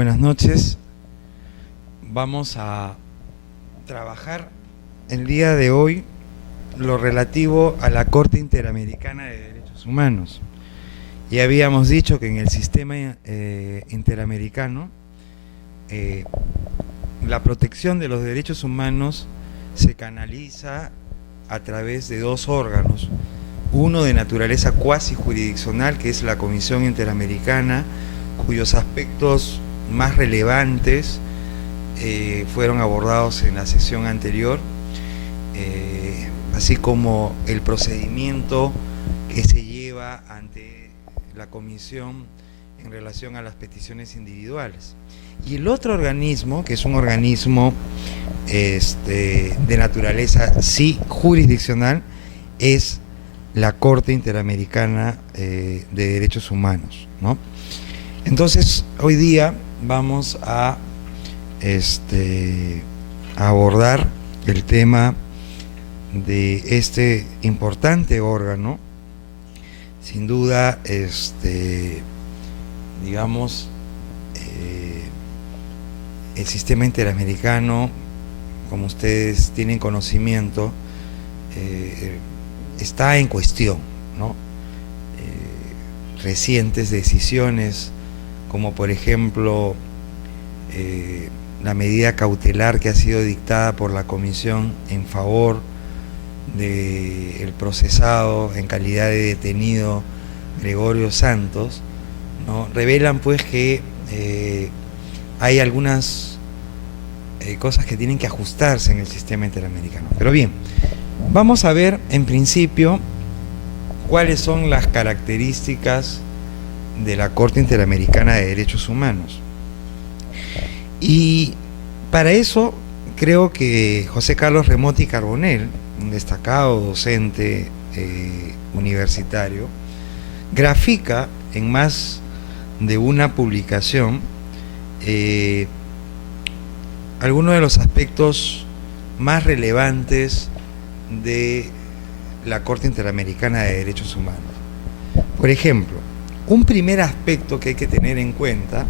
Buenas noches. Vamos a trabajar el día de hoy lo relativo a la Corte Interamericana de Derechos Humanos. Ya habíamos dicho que en el sistema interamericano la protección de los derechos humanos se canaliza a través de dos órganos. Uno de naturaleza cuasi jurisdiccional, que es la Comisión Interamericana, cuyos aspectos más relevantes fueron abordados en la sesión anterior, así como el procedimiento que se lleva ante la comisión en relación a las peticiones individuales. Y el otro organismo, que es un organismo de naturaleza sí jurisdiccional, es la Corte Interamericana de Derechos Humanos, ¿no? Entonces, hoy día vamos a abordar el tema de este importante órgano. Sin duda, digamos, el sistema interamericano, como ustedes tienen conocimiento, está en cuestión, ¿no? Recientes decisiones, como por ejemplo la medida cautelar que ha sido dictada por la Comisión en favor del procesado en calidad de detenido Gregorio Santos, ¿no? Revelan pues que hay algunas cosas que tienen que ajustarse en el sistema interamericano. Pero bien, vamos a ver en principio cuáles son las características de la Corte Interamericana de Derechos Humanos. Y para eso creo que José Carlos Remotti Carbonell, un destacado docente universitario, grafica en más de una publicación algunos de los aspectos más relevantes de la Corte Interamericana de Derechos Humanos. Por ejemplo, un primer aspecto que hay que tener en cuenta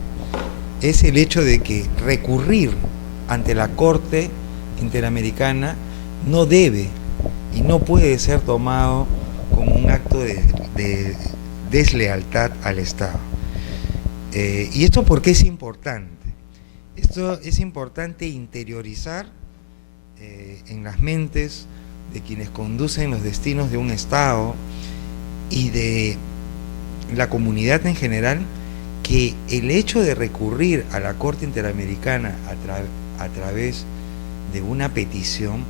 es el hecho de que recurrir ante la Corte Interamericana no debe y no puede ser tomado como un acto de deslealtad al Estado. ¿Y esto por qué es importante? Esto es importante interiorizar en las mentes de quienes conducen los destinos de un Estado y de la comunidad en general, que el hecho de recurrir a la Corte Interamericana a través de una petición,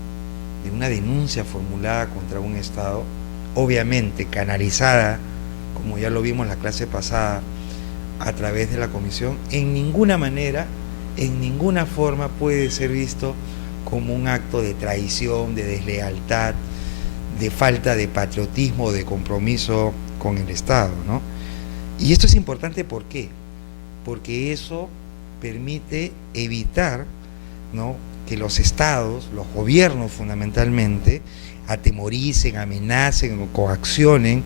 de una denuncia formulada contra un Estado, obviamente canalizada, como ya lo vimos en la clase pasada, a través de la Comisión, en ninguna manera, en ninguna forma puede ser visto como un acto de traición, de deslealtad, de falta de patriotismo, de compromiso con el Estado, ¿no? Y esto es importante, ¿por qué? Porque eso permite evitar, ¿no?, que los estados, los gobiernos fundamentalmente, atemoricen, amenacen o coaccionen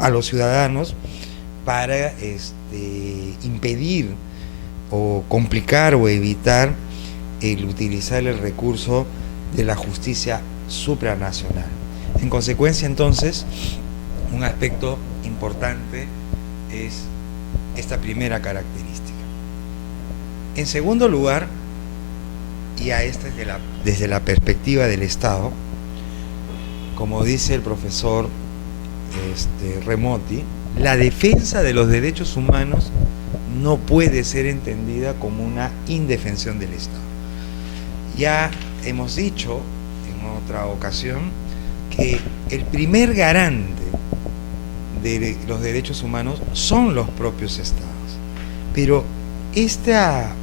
a los ciudadanos para impedir o complicar o evitar el utilizar el recurso de la justicia supranacional. En consecuencia, entonces, un aspecto importante es esta primera característica. En segundo lugar, y a esta desde la perspectiva del Estado, como dice el profesor Remotti, la defensa de los derechos humanos no puede ser entendida como una indefensión del Estado. Ya hemos dicho en otra ocasión que el primer garante de los derechos humanos son los propios Estados, pero esta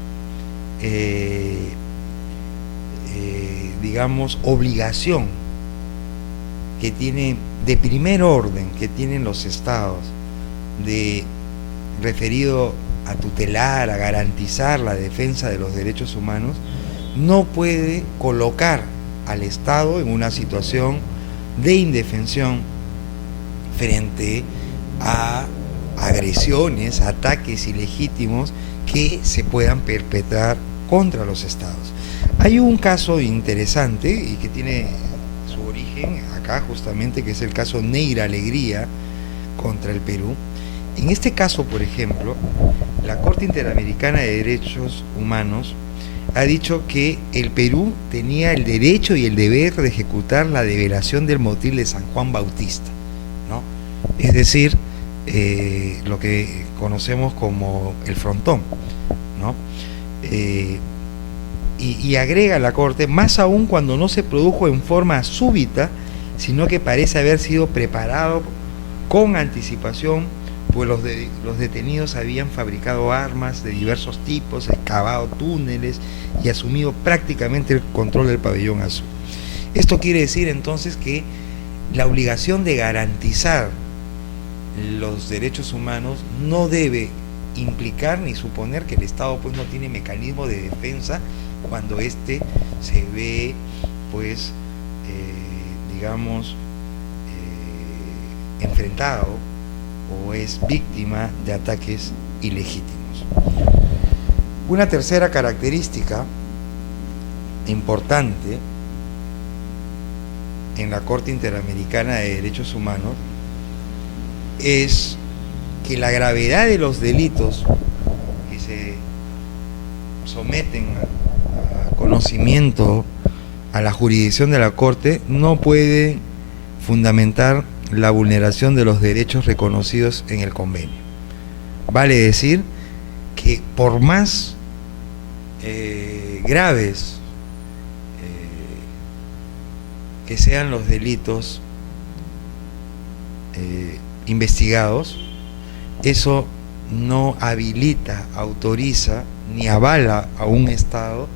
digamos obligación que tiene de primer orden que tienen los Estados referido a tutelar, a garantizar la defensa de los derechos humanos, no puede colocar al Estado en una situación de indefensión frente a agresiones, ataques ilegítimos que se puedan perpetrar contra los estados. Hay un caso interesante y que tiene su origen acá justamente, que es el caso Neira Alegría contra el Perú. En este caso, por ejemplo, la Corte Interamericana de Derechos Humanos ha dicho que el Perú tenía el derecho y el deber de ejecutar la develación del motil de San Juan Bautista, ¿no? Es decir, lo que conocemos como el frontón, ¿no? Y agrega la Corte, más aún cuando no se produjo en forma súbita, sino que parece haber sido preparado con anticipación, pues los detenidos habían fabricado armas de diversos tipos, excavado túneles y asumido prácticamente el control del pabellón azul. Esto quiere decir entonces que la obligación de garantizar los derechos humanos no debe implicar ni suponer que el Estado pues no tiene mecanismo de defensa cuando éste se ve pues digamos enfrentado o es víctima de ataques ilegítimos. Una tercera característica importante en la Corte Interamericana de Derechos Humanos es que la gravedad de los delitos que se someten a conocimiento a la jurisdicción de la Corte no puede fundamentar la vulneración de los derechos reconocidos en el convenio. Vale decir que por más graves que sean los delitos investigados, eso no habilita, autoriza ni avala a un Estado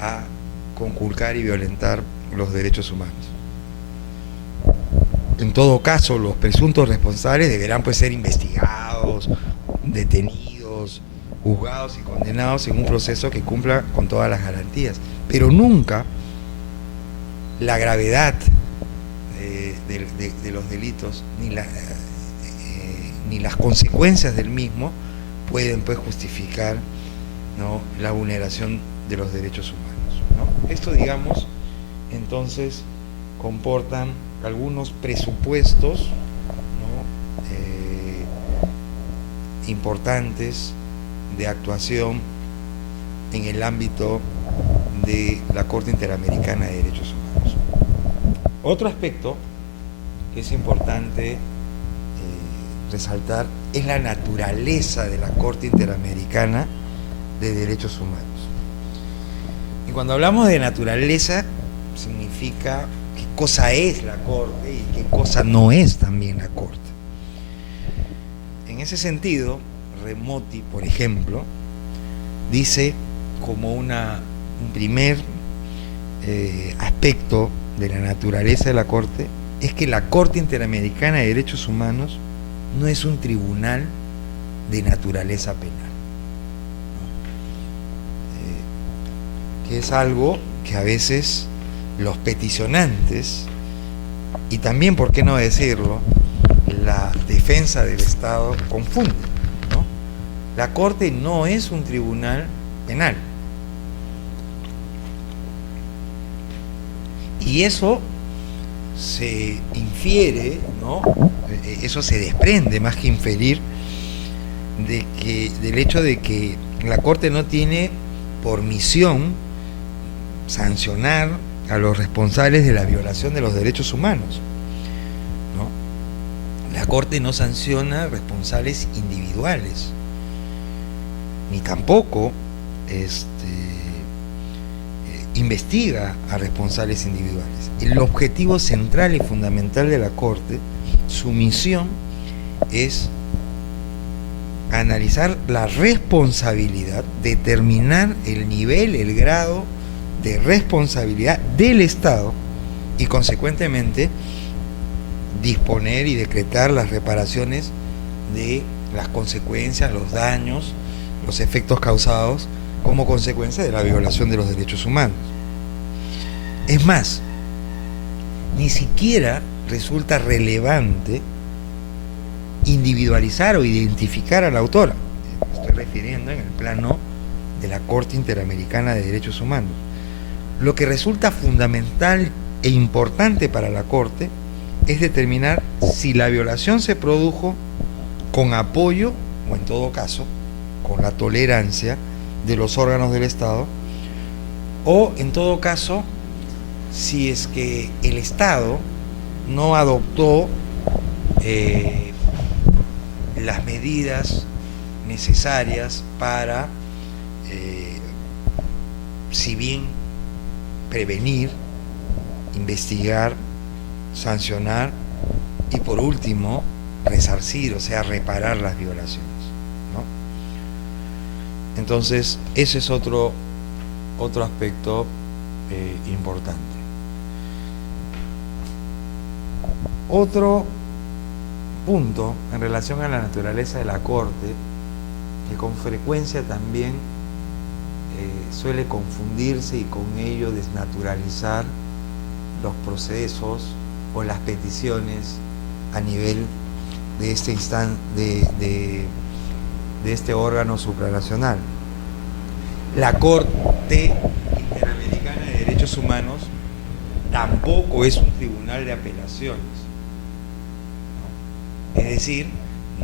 a conculcar y violentar los derechos humanos. En todo caso, los presuntos responsables deberán pues ser investigados, detenidos, juzgados y condenados en un proceso que cumpla con todas las garantías, pero nunca la gravedad de los delitos ni las consecuencias del mismo pueden pues justificar, ¿no?, la vulneración de los derechos humanos, ¿no? Esto, digamos, entonces comportan algunos presupuestos, ¿no?, importantes de actuación en el ámbito de la Corte Interamericana de Derechos Humanos. Otro aspecto que es importante resaltar es la naturaleza de la Corte Interamericana de Derechos Humanos. Y cuando hablamos de naturaleza, significa qué cosa es la Corte y qué cosa no es también la Corte. En ese sentido, Remoti, por ejemplo, dice como un primer aspecto de la naturaleza de la Corte es que la Corte Interamericana de Derechos Humanos no es un tribunal de naturaleza penal, ¿no? Que es algo que a veces los peticionantes, y también, por qué no decirlo, la defensa del Estado confunden, ¿no? La Corte no es un tribunal penal. Y eso se infiere, ¿no?, eso se desprende más que inferir del hecho de que la Corte no tiene por misión sancionar a los responsables de la violación de los derechos humanos, ¿no? La Corte no sanciona responsables individuales, ni tampoco investiga a responsables individuales. El objetivo central y fundamental de la Corte, su misión, es analizar la responsabilidad, determinar el nivel, el grado de responsabilidad del Estado y, consecuentemente, disponer y decretar las reparaciones de las consecuencias, los daños, los efectos causados como consecuencia de la violación de los derechos humanos. Es más, ni siquiera resulta relevante individualizar o identificar al autor. me estoy refiriendo en el plano de la Corte Interamericana de Derechos Humanos. Lo que resulta fundamental e importante para la Corte es determinar si la violación se produjo con apoyo o, en todo caso, con la tolerancia de los órganos del Estado, o, en todo caso, si es que el Estado no adoptó las medidas necesarias para, si bien prevenir, investigar, sancionar y, por último, resarcir, o sea, reparar las violaciones, ¿no? Entonces, ese es otro aspecto importante. Otro punto en relación a la naturaleza de la Corte, que con frecuencia también suele confundirse y con ello desnaturalizar los procesos o las peticiones a nivel de este órgano supranacional. La Corte Interamericana de Derechos Humanos tampoco es un tribunal de apelaciones, ¿no? Es decir,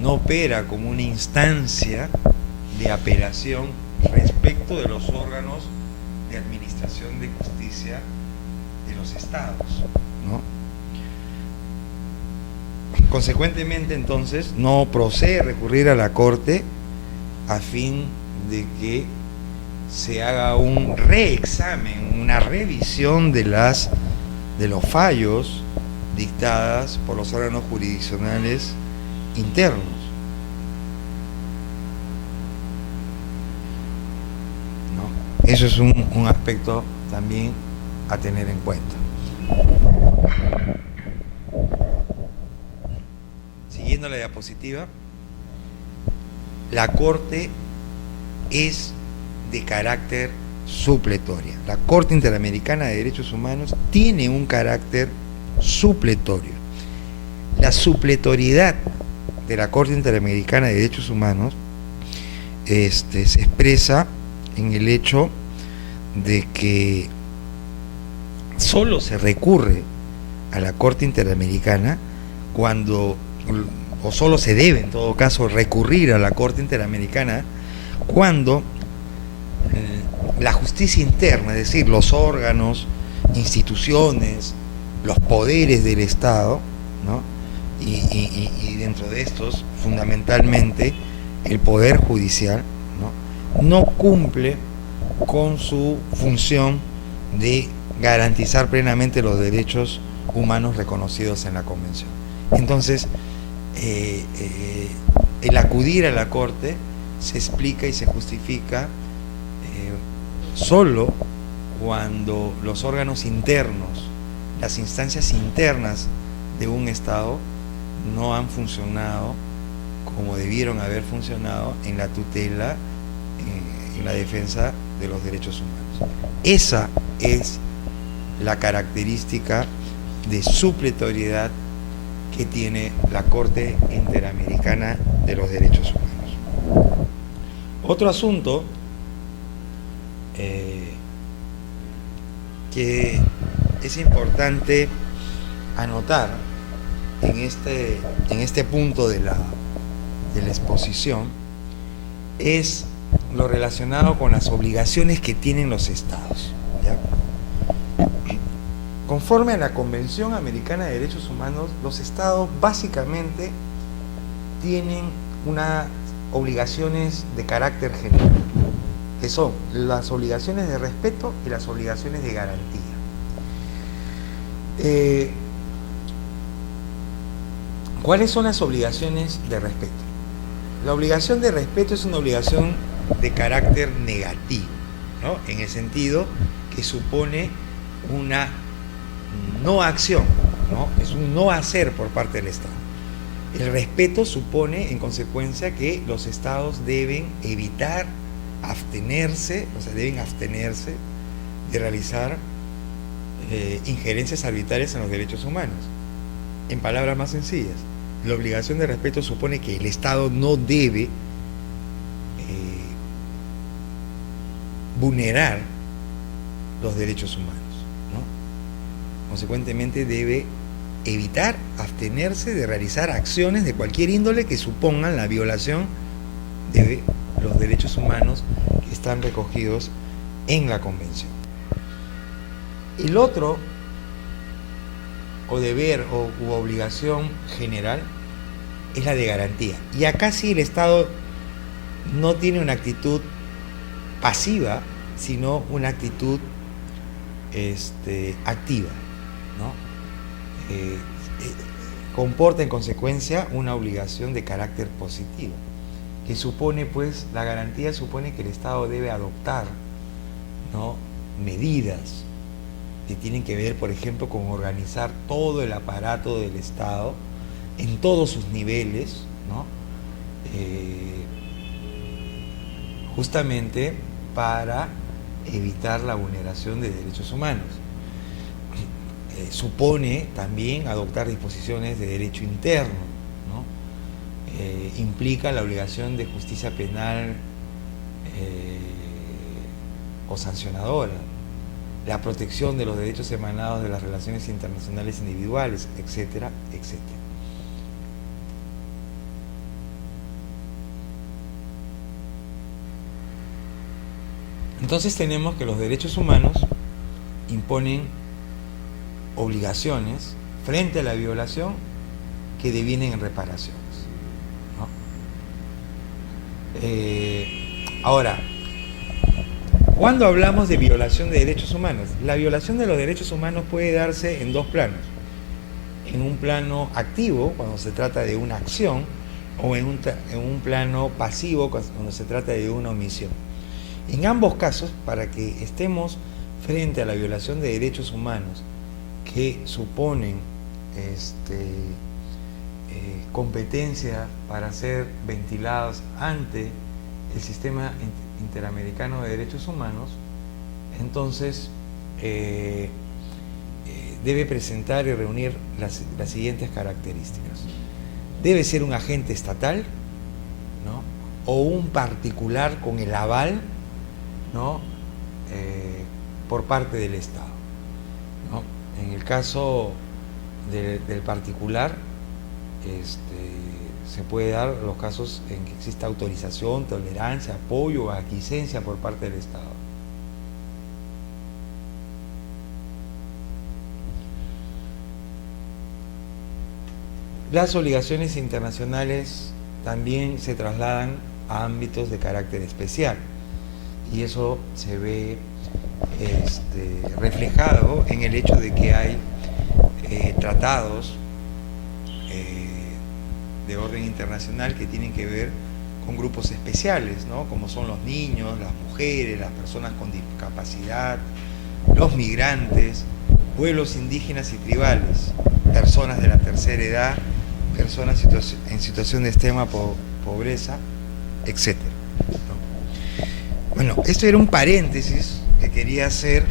no opera como una instancia de apelación respecto de los órganos de administración de justicia de los estados, ¿no? Consecuentemente, entonces, no procede recurrir a la Corte a fin de que se haga un reexamen, una revisión de los fallos dictadas por los órganos jurisdiccionales internos. ¿No? Eso es un aspecto también a tener en cuenta. Siguiendo la diapositiva, la Corte es de carácter supletoria. La Corte Interamericana de Derechos Humanos tiene un carácter supletorio. La supletoriedad de la Corte Interamericana de Derechos Humanos se expresa en el hecho de que solo se recurre a la Corte Interamericana cuando, o solo se debe en todo caso recurrir a la Corte Interamericana cuando la justicia interna, es decir, los órganos, instituciones, los poderes del Estado, ¿no? y dentro de estos, fundamentalmente, el Poder Judicial, no cumple con su función de garantizar plenamente los derechos humanos reconocidos en la Convención. Entonces, el acudir a la Corte se explica y se justifica solo cuando los órganos internos, las instancias internas de un Estado no han funcionado como debieron haber funcionado en la tutela, en la defensa de los derechos humanos. Esa es la característica de supletoriedad que tiene la Corte Interamericana de los Derechos Humanos. Otro asunto que es importante anotar en este punto de la exposición es lo relacionado con las obligaciones que tienen los estados, ¿ya? Conforme a la Convención Americana de Derechos Humanos, los estados básicamente tienen unas obligaciones de carácter general, que son las obligaciones de respeto y las obligaciones de garantía. ¿Cuáles son las obligaciones de respeto? La obligación de respeto es una obligación de carácter negativo, ¿no? En el sentido que supone una no acción, ¿no? Es un no hacer por parte del Estado. El respeto supone, en consecuencia, que los estados deben evitar, abstenerse, o sea, deben abstenerse de realizar injerencias arbitrarias en los derechos humanos. En palabras más sencillas, la obligación de respeto supone que el Estado no debe vulnerar los derechos humanos, ¿no? Consecuentemente debe evitar, abstenerse de realizar acciones de cualquier índole que supongan la violación de los derechos humanos que están recogidos en la Convención. El otro, o deber u obligación general, es la de garantía. Y acá sí el Estado no tiene una actitud pasiva, sino una actitud activa, ¿no? Comporta en consecuencia una obligación de carácter positivo, que supone, pues, la garantía supone que el Estado debe adoptar, ¿no?, medidas que tienen que ver, por ejemplo, con organizar todo el aparato del Estado en todos sus niveles, ¿no? Justamente para evitar la vulneración de derechos humanos. Supone también adoptar disposiciones de derecho interno, ¿no? Implica la obligación de justicia penal o sancionadora, la protección de los derechos emanados de las relaciones internacionales individuales, etcétera, etcétera. Entonces tenemos que los derechos humanos imponen obligaciones frente a la violación que devienen en reparaciones, ¿no? Ahora, ¿cuándo hablamos de violación de derechos humanos? La violación de los derechos humanos puede darse en dos planos. En un plano activo, cuando se trata de una acción, o en un plano pasivo, cuando se trata de una omisión. En ambos casos, para que estemos frente a la violación de derechos humanos que suponen competencia para ser ventilados ante el sistema interamericano de derechos humanos, entonces debe presentar y reunir las siguientes características. Debe ser un agente estatal, ¿no?, o un particular con el aval, ¿no?, por parte del Estado, ¿no? En el caso del particular, se puede dar los casos en que exista autorización, tolerancia, apoyo o aquiescencia por parte del Estado. Las obligaciones internacionales también se trasladan a ámbitos de carácter especial, y eso se ve reflejado en el hecho de que hay tratados de orden internacional que tienen que ver con grupos especiales, ¿no?, como son los niños, las mujeres, las personas con discapacidad, los migrantes, pueblos indígenas y tribales, personas de la tercera edad, personas en situación de extrema pobreza, etc., ¿no? Bueno, esto era un paréntesis que quería hacer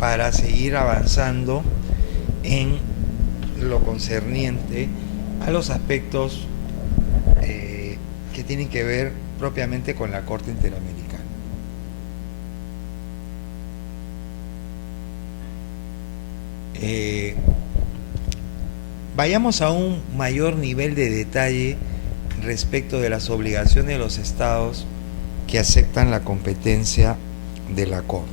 para seguir avanzando en lo concerniente a los aspectos que tienen que ver propiamente con la Corte Interamericana. Vayamos a un mayor nivel de detalle respecto de las obligaciones de los estados que aceptan la competencia de la Corte.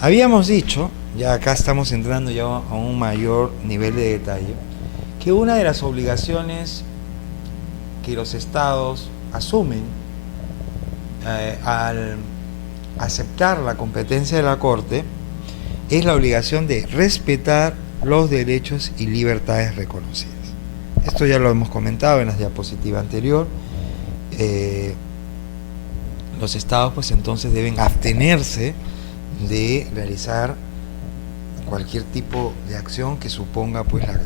Habíamos dicho, ya acá estamos entrando ya a un mayor nivel de detalle, que una de las obligaciones que los estados asumen al aceptar la competencia de la Corte es la obligación de respetar los derechos y libertades reconocidas. Esto ya lo hemos comentado en la diapositiva anterior. Los estados pues entonces deben abstenerse de realizar cualquier tipo de acción que suponga pues la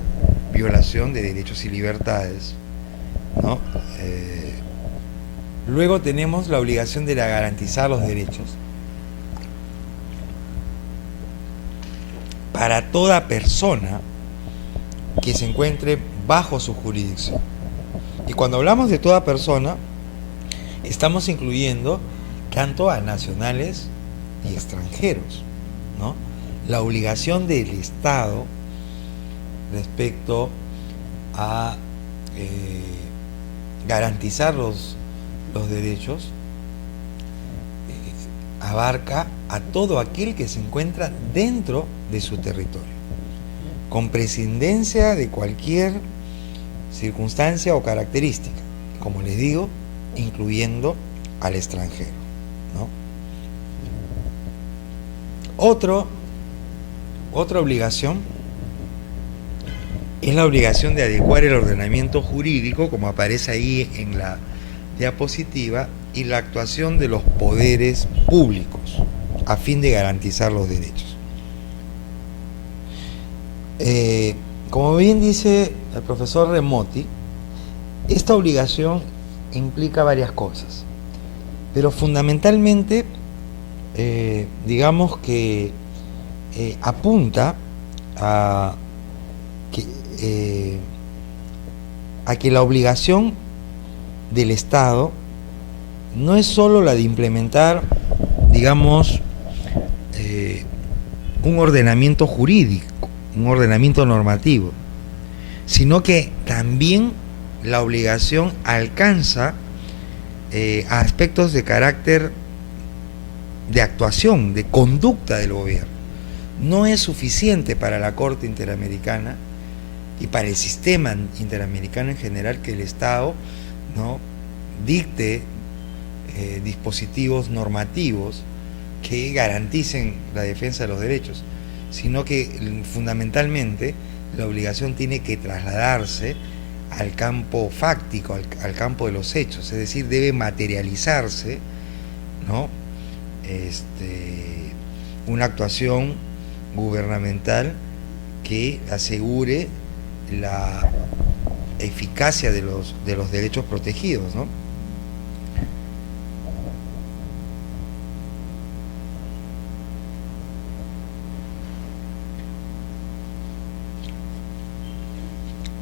violación de derechos y libertades, ¿no? Luego tenemos la obligación de garantizar los derechos para toda persona que se encuentre bajo su jurisdicción. Y cuando hablamos de toda persona, estamos incluyendo tanto a nacionales y extranjeros, ¿no? La obligación del Estado respecto a garantizar los derechos abarca a todo aquel que se encuentra dentro de su territorio, con prescindencia de cualquier circunstancia o característica, como les digo, incluyendo al extranjero, ¿no? Otra obligación es la obligación de adecuar el ordenamiento jurídico, como aparece ahí en la diapositiva, y la actuación de los poderes públicos a fin de garantizar los derechos. Como bien dice el profesor Remotti, esta obligación implica varias cosas, pero fundamentalmente digamos que apunta a que la obligación del Estado no es solo la de implementar, digamos, un ordenamiento jurídico, un ordenamiento normativo, sino que también la obligación alcanza aspectos de carácter de actuación, de conducta del gobierno. No es suficiente para la Corte Interamericana y para el sistema interamericano en general que el Estado, ¿no?, dicte dispositivos normativos que garanticen la defensa de los derechos, sino que fundamentalmente la obligación tiene que trasladarse al campo fáctico, al campo de los hechos, es decir, debe materializarse, ¿no?, una actuación gubernamental que asegure la eficacia de los derechos protegidos, ¿no?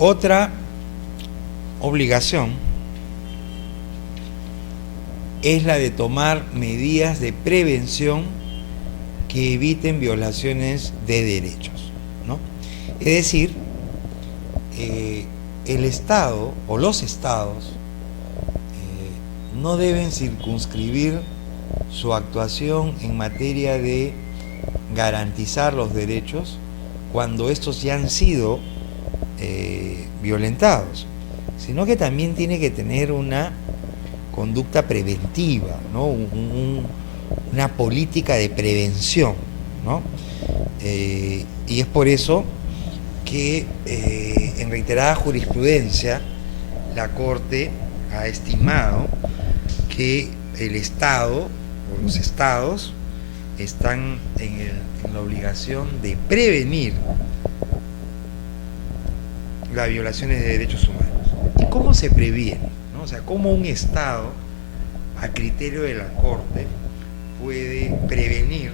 Otra obligación es la de tomar medidas de prevención que eviten violaciones de derechos, ¿no? Es decir, el Estado o los Estados no deben circunscribir su actuación en materia de garantizar los derechos cuando estos ya han sido violentados, sino que también tiene que tener una conducta preventiva, ¿no?, una política de prevención, ¿no? Y es por eso que en reiterada jurisprudencia la Corte ha estimado que el Estado o los Estados están en la obligación de prevenir las violaciones de derechos humanos. ¿Y cómo se previene, ¿no? O sea, cómo un Estado, a criterio de la Corte, puede prevenir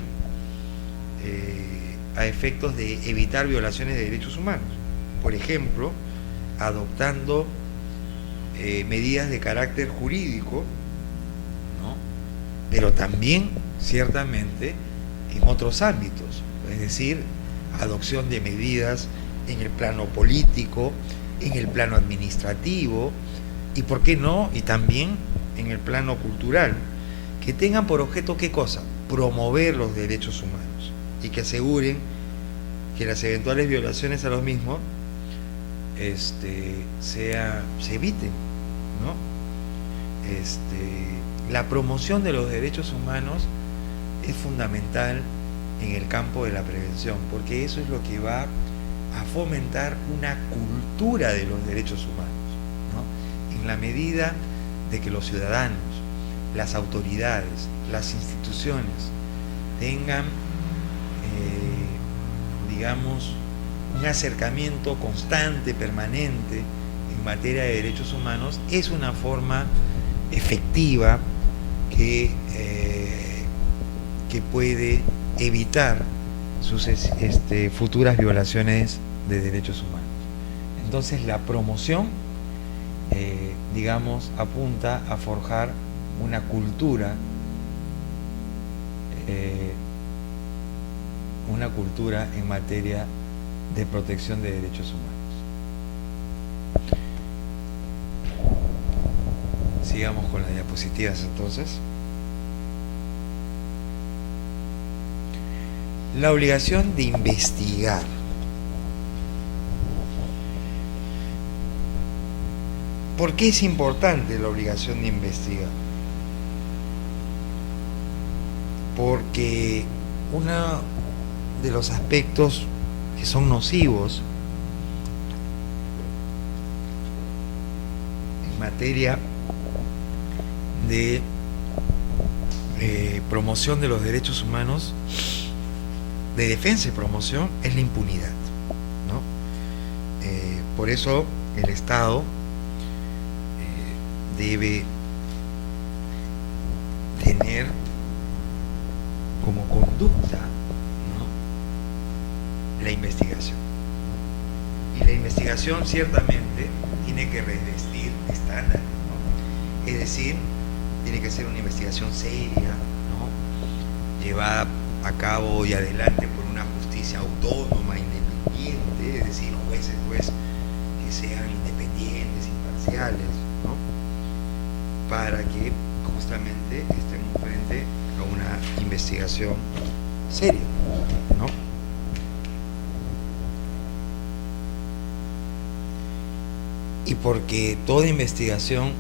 a efectos de evitar violaciones de derechos humanos. Por ejemplo, adoptando medidas de carácter jurídico, ¿no?, pero también, ciertamente, en otros ámbitos, es decir, adopción de medidas en el plano político, en el plano administrativo y, ¿por qué no?, y también en el plano cultural, que tengan por objeto, ¿qué cosa?, promover los derechos humanos y que aseguren que las eventuales violaciones a los mismos se eviten, ¿no? La promoción de los derechos humanos es fundamental en el campo de la prevención, porque eso es lo que va a fomentar una cultura de los derechos humanos, ¿no? En la medida de que los ciudadanos, las autoridades, las instituciones tengan, digamos, un acercamiento constante, permanente en materia de derechos humanos, es una forma efectiva que puede evitar sus futuras violaciones de derechos humanos. Entonces la promoción, digamos, apunta a forjar una cultura, en materia de protección de derechos humanos. Sigamos con las diapositivas entonces. La obligación de investigar. ¿Por qué es importante la obligación de investigar? Porque uno de los aspectos que son nocivos en materia de promoción de los derechos humanos, de defensa y promoción, es la impunidad, ¿no? Por eso el Estado debe tener como conducta, ¿no?, la investigación. Y la investigación ciertamente tiene que revestir estándares, ¿no? Es decir, tiene que ser una investigación seria, ¿no?, llevada a cabo y adelante por una justicia autónoma, independiente, es decir, jueces pues que sean independientes, imparciales, ¿no?, para que justamente estemos frente a una investigación seria, ¿no? Y porque toda investigación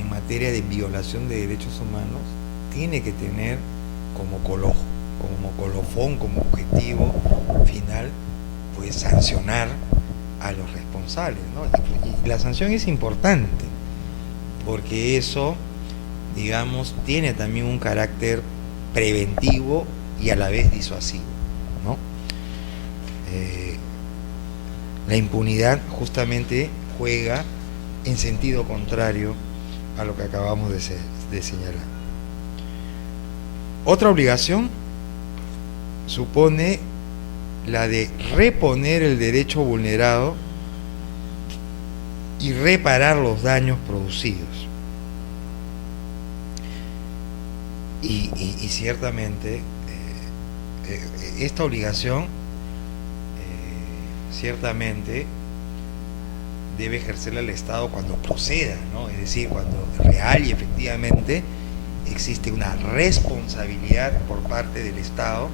en materia de violación de derechos humanos tiene que tener como colofón, como objetivo final, pues sancionar a los responsables, ¿no? Y la sanción es importante, porque eso, digamos, tiene también un carácter preventivo y a la vez disuasivo, ¿no? La impunidad justamente juega en sentido contrario a lo que acabamos de señalar. Otra obligación supone la de reponer el derecho vulnerado y reparar los daños producidos. Y ciertamente esta obligación ciertamente debe ejercerla el Estado cuando proceda, ¿no? Es decir, cuando real y efectivamente existe una responsabilidad por parte del Estado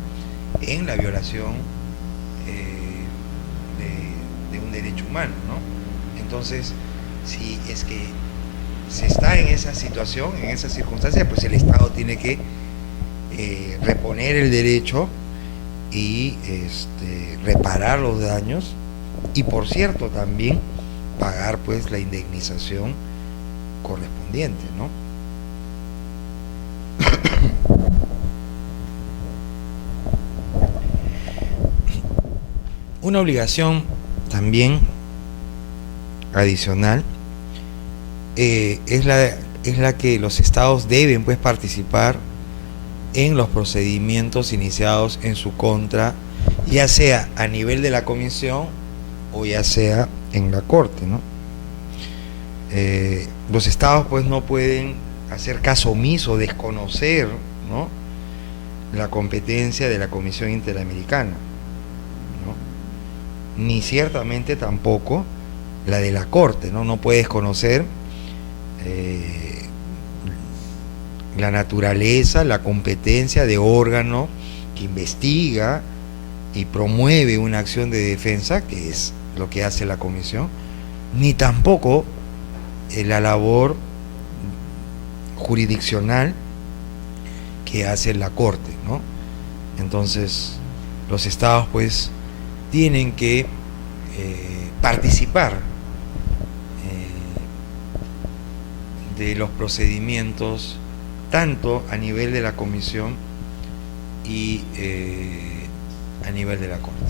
en la violación de un derecho humano, ¿no? Entonces, si es que se está en esa situación, en esa circunstancia, pues el Estado tiene que reponer el derecho y reparar los daños y, por cierto, también pagar pues la indemnización correspondiente, ¿no? Una obligación también adicional es la que los estados deben pues participar en los procedimientos iniciados en su contra, ya sea a nivel de la comisión o ya sea en la corte, ¿no? Los estados pues no pueden hacer caso omiso, desconocer, ¿no?, la competencia de la Comisión Interamericana, ¿no?, ni ciertamente tampoco la de la Corte, ¿no? No puedes conocer la naturaleza, la competencia de órgano que investiga y promueve una acción de defensa, que es lo que hace la comisión, ni tampoco la labor jurisdiccional que hace la Corte, ¿no? Entonces, los estados pues tienen que participar de los procedimientos tanto a nivel de la comisión y a nivel de la Corte.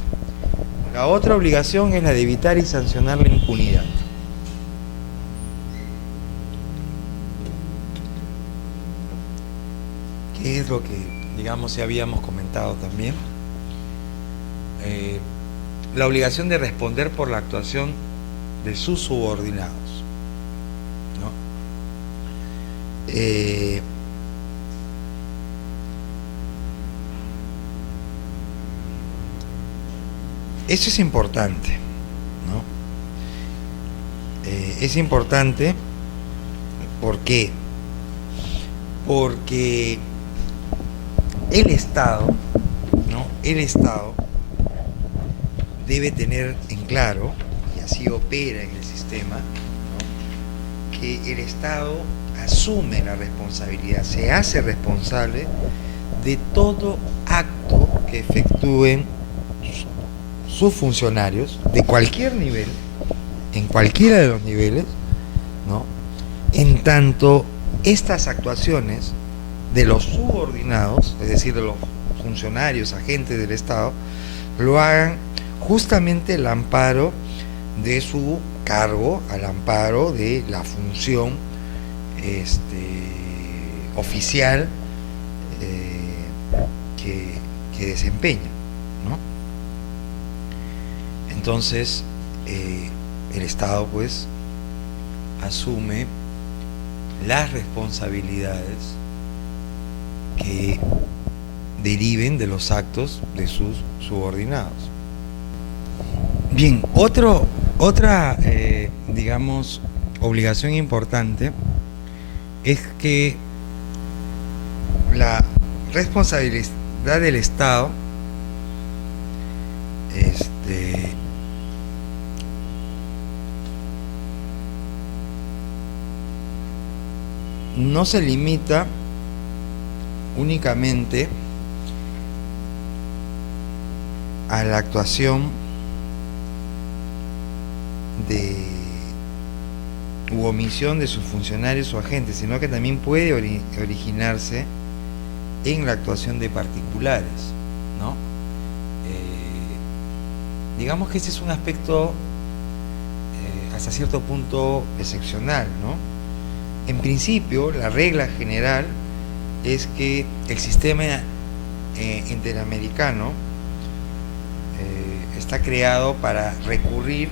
La otra obligación es la de evitar y sancionar la impunidad. ¿Qué es lo que, digamos, ya habíamos comentado también? La obligación de responder por la actuación de sus subordinados, ¿no? Eso es importante, ¿no? Es importante, ¿por qué? Porque el Estado, ¿no? El Estado debe tener en claro, y así opera en el sistema, ¿no?, que el Estado asume la responsabilidad, se hace responsable de todo acto que efectúen sus funcionarios de cualquier nivel, en cualquiera de los niveles, ¿no?, en tanto estas actuaciones de los subordinados, es decir, de los funcionarios, agentes del Estado, lo hagan justamente al amparo de su cargo, al amparo de la función oficial que desempeña, ¿no? Entonces, el Estado, pues, asume las responsabilidades que deriven de los actos de sus subordinados. Bien, otra, digamos, obligación importante es que la responsabilidad del Estado no se limita únicamente a la actuación u omisión de sus funcionarios o agentes, sino que también puede originarse en la actuación de particulares, ¿no? Digamos que ese es un aspecto hasta cierto punto excepcional, ¿no? En principio, la regla general es que el sistema interamericano está creado para recurrir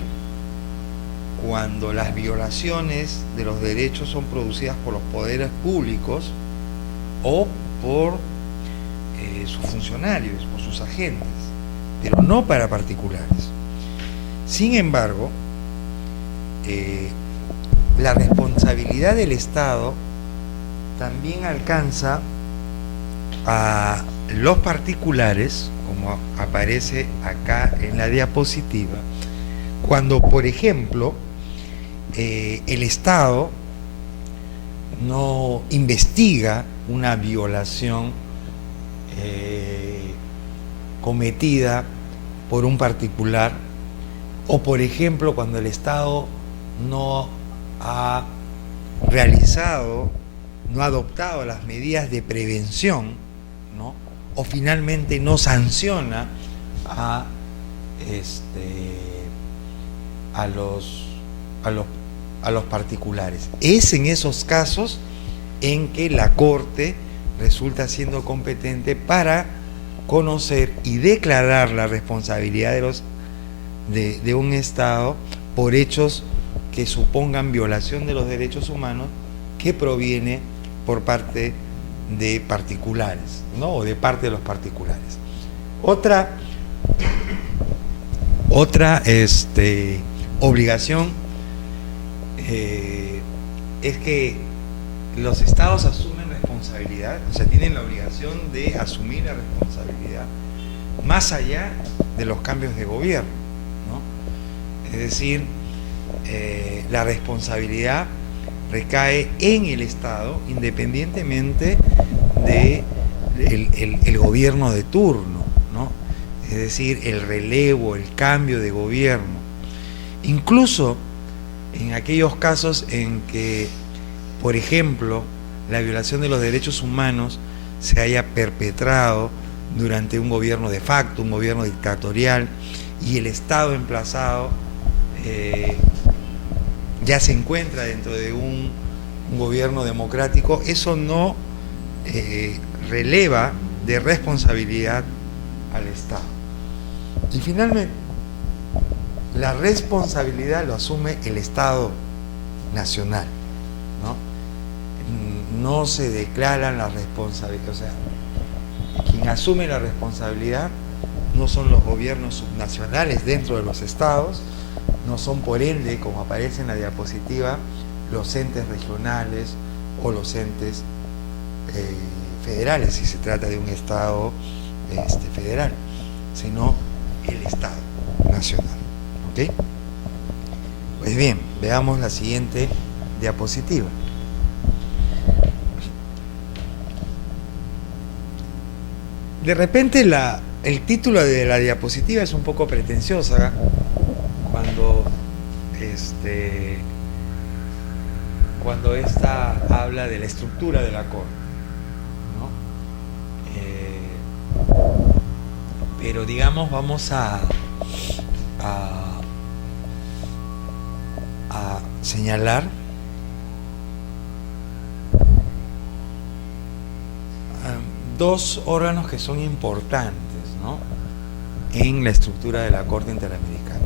cuando las violaciones de los derechos son producidas por los poderes públicos o por sus funcionarios, por sus agentes, pero no para particulares. Sin embargo, la responsabilidad del Estado también alcanza a los particulares, como aparece acá en la diapositiva, cuando, por ejemplo, el Estado no investiga una violación cometida por un particular, o por ejemplo cuando el Estado no ha realizado, no ha adoptado las medidas de prevención, ¿no?, o finalmente no sanciona a los particulares. Es en esos casos en que la Corte resulta siendo competente para conocer y declarar la responsabilidad de un Estado por hechos que supongan violación de los derechos humanos que proviene por parte de particulares, ¿no?, o de parte de los particulares. Otra obligación es que los Estados asumen responsabilidad, o sea, tienen la obligación de asumir la responsabilidad más allá de los cambios de gobierno, ¿no? Es decir, la responsabilidad recae en el Estado independientemente de el gobierno de turno, ¿no? Es decir, el relevo, el cambio de gobierno. Incluso en aquellos casos en que, por ejemplo, la violación de los derechos humanos se haya perpetrado durante un gobierno de facto, un gobierno dictatorial, y el Estado emplazado ya se encuentra dentro de un gobierno democrático, eso no releva de responsabilidad al Estado. Y finalmente, la responsabilidad lo asume el Estado nacional, ¿no? No se declaran las responsabilidades, o sea, quien asume la responsabilidad no son los gobiernos subnacionales dentro de los estados, no son por ende, como aparece en la diapositiva, los entes regionales o los entes federales, si se trata de un estado federal, sino el estado nacional. ¿Ok? Pues bien, veamos la siguiente diapositiva. De repente el título de la diapositiva es un poco pretenciosa cuando esta habla de la estructura de la Corte, ¿no? Pero digamos, vamos a señalar dos órganos que son importantes, ¿no?, en la estructura de la Corte Interamericana.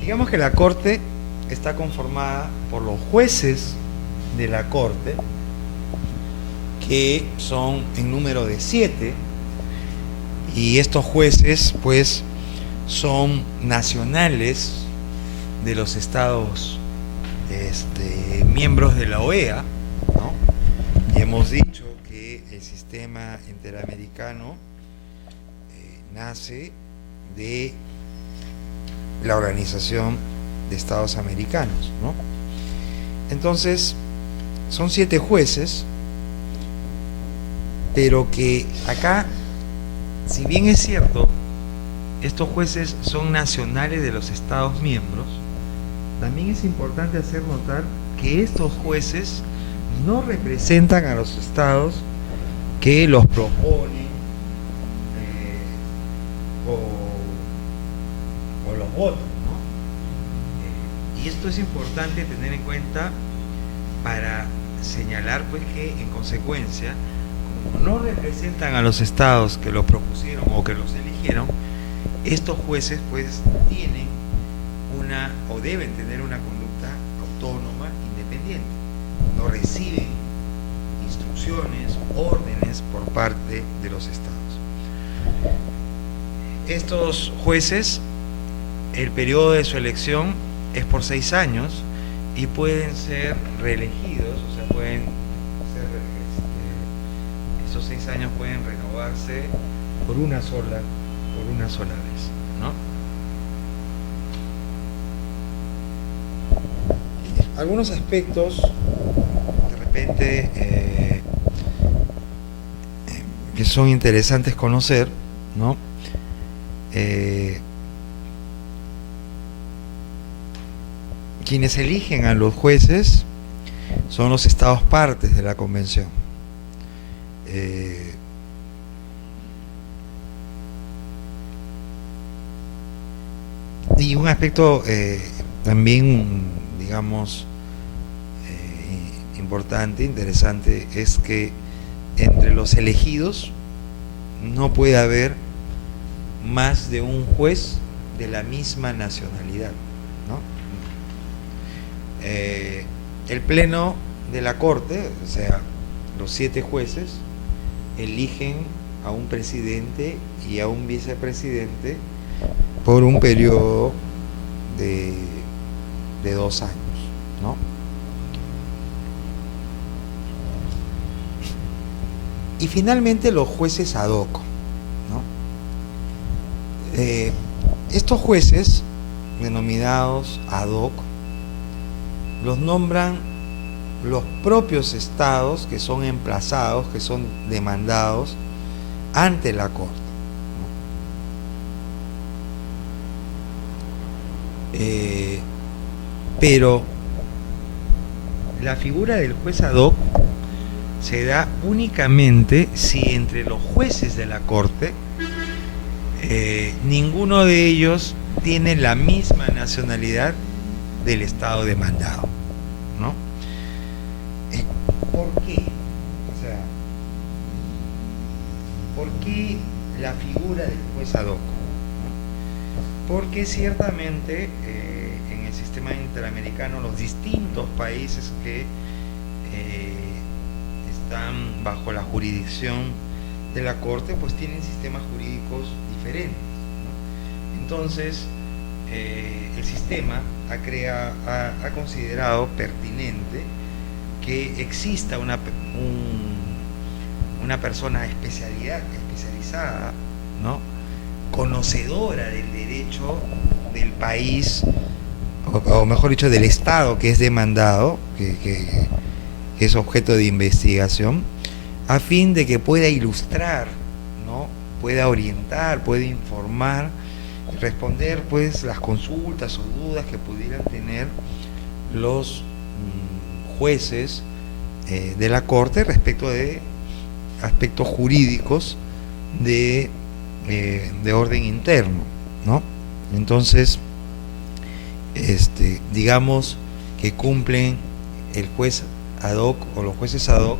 Digamos que la Corte está conformada por los jueces de la Corte, que son en número de 7, y estos jueces pues son nacionales de los estados miembros de la OEA, ¿no? Y hemos dicho que el sistema interamericano nace de la Organización de Estados Americanos, ¿no? Entonces, son 7 jueces, pero que acá, si bien es cierto, estos jueces son nacionales de los Estados miembros, también es importante hacer notar que estos jueces no representan a los estados que los proponen o los votan, ¿no? Y esto es importante tener en cuenta para señalar pues que en consecuencia, como no representan a los estados que los propusieron o que los eligieron, estos jueces pues tienen o deben tener una conducta autónoma, independiente. No reciben instrucciones, órdenes por parte de los estados. Estos jueces, el periodo de su elección es por 6 años y pueden ser reelegidos, o sea, pueden ser, esos 6 años pueden renovarse por una sola vez, ¿no? Algunos aspectos de repente que son interesantes conocer, ¿no? Quienes eligen a los jueces son los estados partes de la convención. Y un aspecto también, digamos, importante, interesante, es que entre los elegidos no puede haber más de un juez de la misma nacionalidad, ¿no? El pleno de la Corte, o sea, los 7 jueces, eligen a un presidente y a un vicepresidente por un periodo de 2 años, ¿no? Y finalmente los jueces ad hoc, ¿no? Estos jueces, denominados ad hoc, los nombran los propios estados que son emplazados, que son demandados ante la Corte, ¿no? Pero la figura del juez ad hoc se da únicamente si entre los jueces de la Corte ninguno de ellos tiene la misma nacionalidad del estado demandado, ¿no? ¿Por qué? O sea, ¿por qué la figura del juez ad hoc? Porque ciertamente en el sistema interamericano los distintos países que están bajo la jurisdicción de la Corte pues tienen sistemas jurídicos diferentes, ¿no? Entonces, el sistema ha considerado pertinente que exista una persona especializada, ¿no?, conocedora del derecho del país, o mejor dicho, del Estado que es demandado, que es objeto de investigación, a fin de que pueda ilustrar, ¿no?, pueda orientar, pueda informar, responder pues las consultas o dudas que pudieran tener los jueces de la Corte respecto de aspectos jurídicos de orden interno, ¿no? Entonces, digamos que cumplen el juez ad hoc o los jueces ad hoc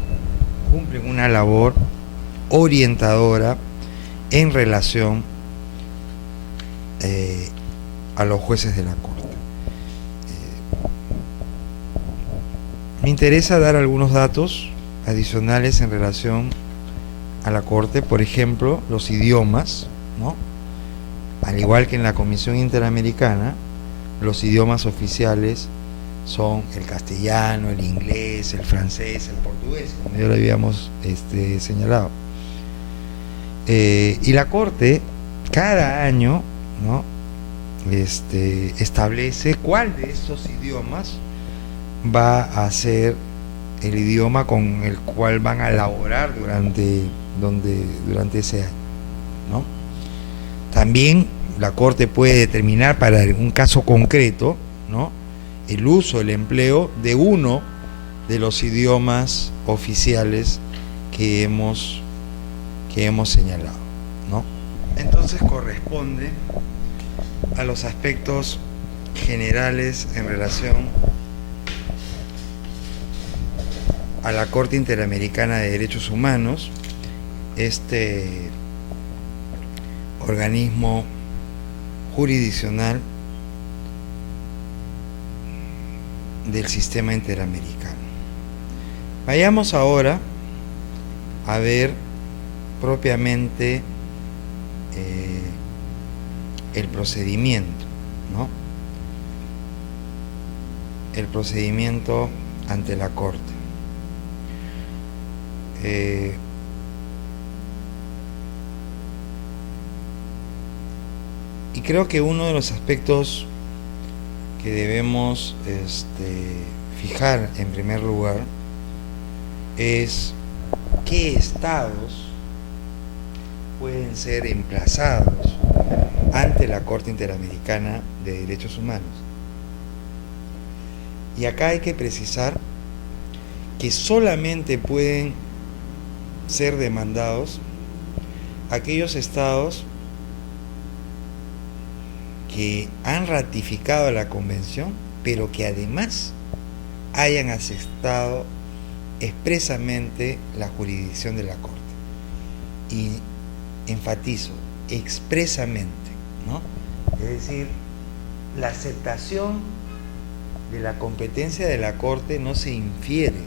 cumplen una labor orientadora en relación a los jueces de la Corte. Me interesa dar algunos datos adicionales en relación a la Corte, por ejemplo, los idiomas, ¿no? Al igual que en la Comisión Interamericana, los idiomas oficiales son el castellano, el inglés, el francés, el portugués, como ya lo habíamos señalado. Y la Corte, cada año, ¿no?, establece cuál de estos idiomas va a ser el idioma con el cual van a laborar durante ese año, ¿no? También la Corte puede determinar para un caso concreto, ¿no?, el uso, el empleo de uno de los idiomas oficiales que hemos señalado, ¿no? Entonces corresponde a los aspectos generales en relación a la Corte Interamericana de Derechos Humanos, este organismo jurisdiccional del sistema interamericano. Vayamos ahora a ver propiamente el procedimiento, ¿no?, el procedimiento ante la Corte. Y creo que uno de los aspectos que debemos fijar en primer lugar es qué estados pueden ser emplazados ante la Corte Interamericana de Derechos Humanos. Y acá hay que precisar que solamente pueden ser demandados aquellos estados que han ratificado la convención, pero que además hayan aceptado expresamente la jurisdicción de la Corte. Y enfatizo, expresamente, ¿no? Es decir, la aceptación de la competencia de la Corte no se infiere,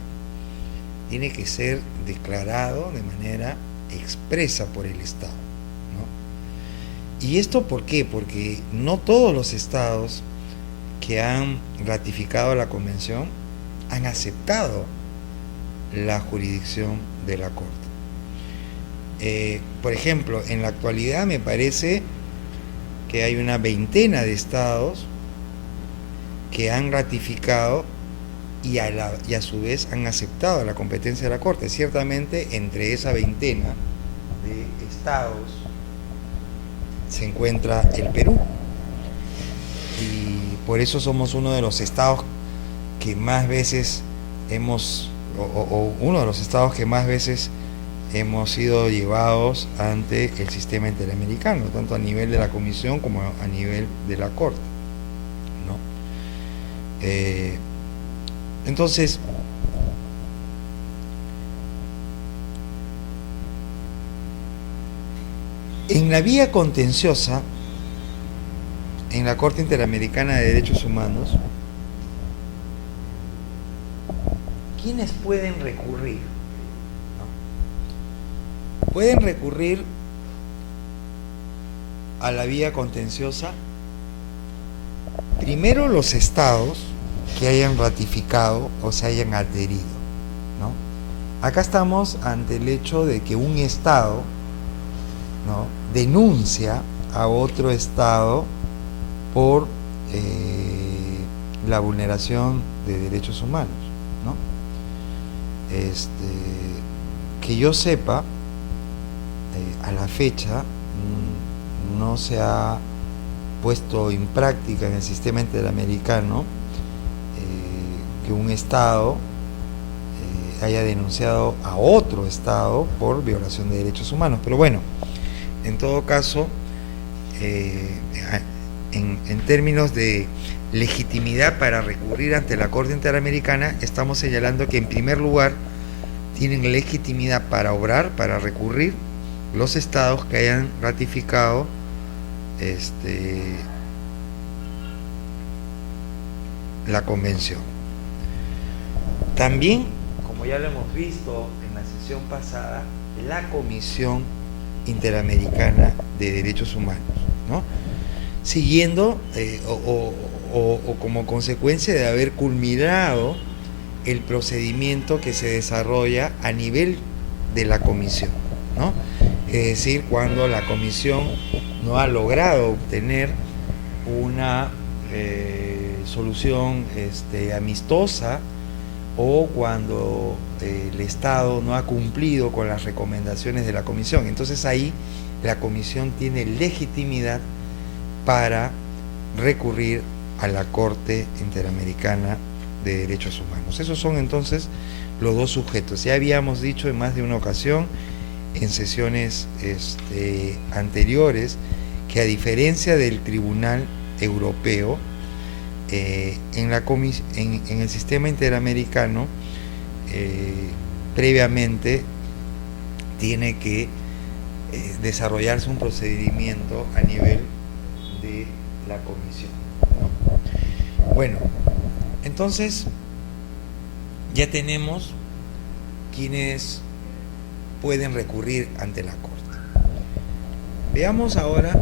tiene que ser declarado de manera expresa por el Estado, ¿no? ¿Y esto por qué? Porque no todos los estados que han ratificado la convención han aceptado la jurisdicción de la Corte. Por ejemplo, en la actualidad me parece que hay una veintena de estados que han ratificado y a su vez han aceptado la competencia de la Corte. Ciertamente, entre esa veintena de estados se encuentra el Perú, y por eso somos uno de los estados que más veces uno de los estados que más veces hemos sido llevados ante el sistema interamericano, tanto a nivel de la Comisión como a nivel de la Corte, ¿no? Entonces, en la vía contenciosa, en la Corte Interamericana de Derechos Humanos, ¿quiénes pueden recurrir? pueden recurrir a la vía contenciosa primero los estados que hayan ratificado o se hayan adherido, ¿no? Acá estamos ante el hecho de que un estado, ¿no?, denuncia a otro estado por la vulneración de derechos humanos, ¿no? Que yo sepa, a la fecha no se ha puesto en práctica en el sistema interamericano que un estado haya denunciado a otro estado por violación de derechos humanos. Pero bueno, en todo caso, en términos de legitimidad para recurrir ante la Corte Interamericana, estamos señalando que en primer lugar tienen legitimidad para obrar, para recurrir, los estados que hayan ratificado la convención. También, como ya lo hemos visto en la sesión pasada, la Comisión Interamericana de Derechos Humanos, ¿no?, siguiendo o como consecuencia de haber culminado el procedimiento que se desarrolla a nivel de la comisión, ¿no? Es decir, cuando la comisión no ha logrado obtener una solución amistosa, o cuando el Estado no ha cumplido con las recomendaciones de la comisión. Entonces ahí la comisión tiene legitimidad para recurrir a la Corte Interamericana de Derechos Humanos. Esos son entonces los dos sujetos. Ya habíamos dicho en más de una ocasión, en sesiones anteriores, que a diferencia del Tribunal Europeo, en el sistema interamericano previamente tiene que desarrollarse un procedimiento a nivel de la comisión, ¿no? Bueno, entonces ya tenemos quienes pueden recurrir ante la Corte. Veamos ahora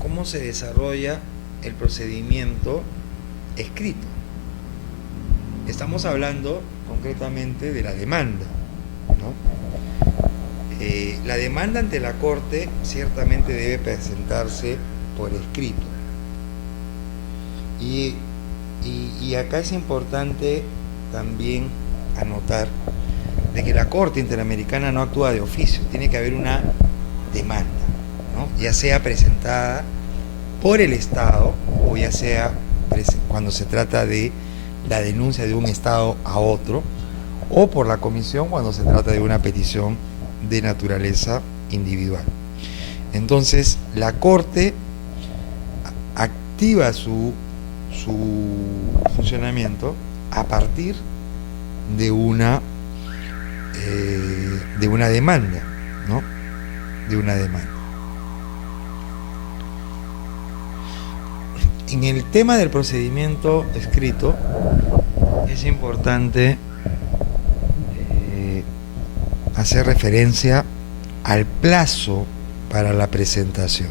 cómo se desarrolla el procedimiento escrito. Estamos hablando concretamente de la demanda, ¿no? La demanda ante la Corte ciertamente debe presentarse por escrito. Y acá es importante también anotar de que la Corte Interamericana no actúa de oficio, tiene que haber una demanda, ¿no?, ya sea presentada por el Estado o ya sea cuando se trata de la denuncia de un Estado a otro, o por la Comisión cuando se trata de una petición de naturaleza individual. Entonces, la Corte activa su funcionamiento a partir de una demanda, ¿no?, de una demanda. En el tema del procedimiento escrito es importante hacer referencia al plazo para la presentación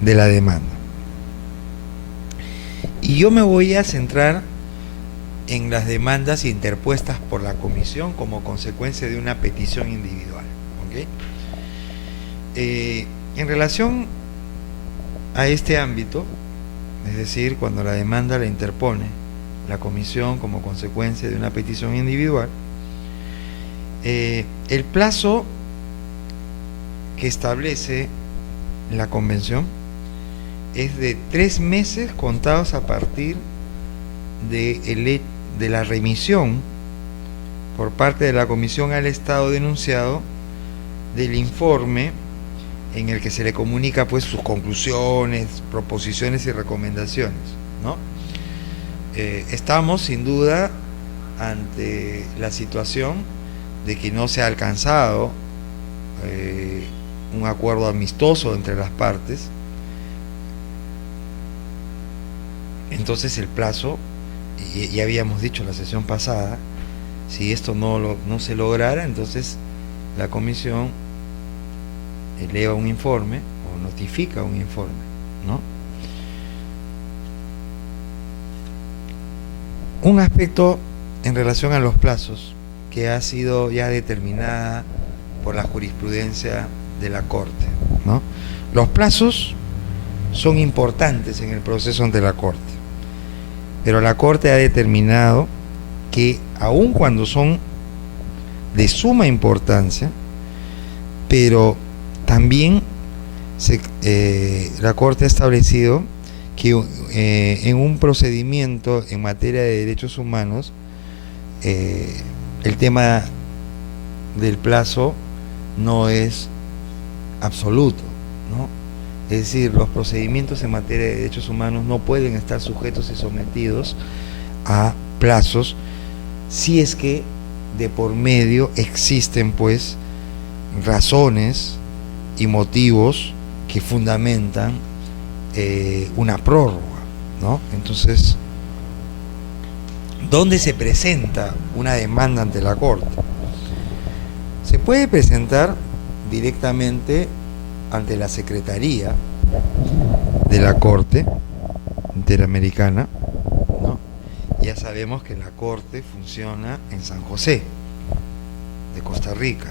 de la demanda. Y yo me voy a centrar en las demandas interpuestas por la comisión como consecuencia de una petición individual, ¿okay? En relación a este ámbito, es decir, cuando la demanda la interpone la comisión como consecuencia de una petición individual, el plazo que establece la convención es de 3 meses contados a partir de la remisión por parte de la comisión al Estado denunciado del informe en el que se le comunica pues sus conclusiones, proposiciones y recomendaciones, ¿no? Estamos sin duda ante la situación de que no se ha alcanzado un acuerdo amistoso entre las partes. Entonces el plazo, ya habíamos dicho en la sesión pasada, si esto no se lograra, entonces la comisión eleva un informe o notifica un informe, ¿no? Un aspecto en relación a los plazos que ha sido ya determinada por la jurisprudencia de la Corte, ¿no? Los plazos son importantes en el proceso ante la Corte, pero la Corte ha determinado que aun cuando son de suma importancia, pero también la Corte ha establecido que en un procedimiento en materia de derechos humanos, el tema del plazo no es absoluto, ¿no? Es decir, los procedimientos en materia de derechos humanos no pueden estar sujetos y sometidos a plazos si es que de por medio existen pues razones y motivos que fundamentan una prórroga, ¿no? Entonces, ¿dónde se presenta una demanda ante la Corte? Se puede presentar directamente ante la Secretaría de la Corte Interamericana, ¿no? Ya sabemos que la Corte funciona en San José, de Costa Rica,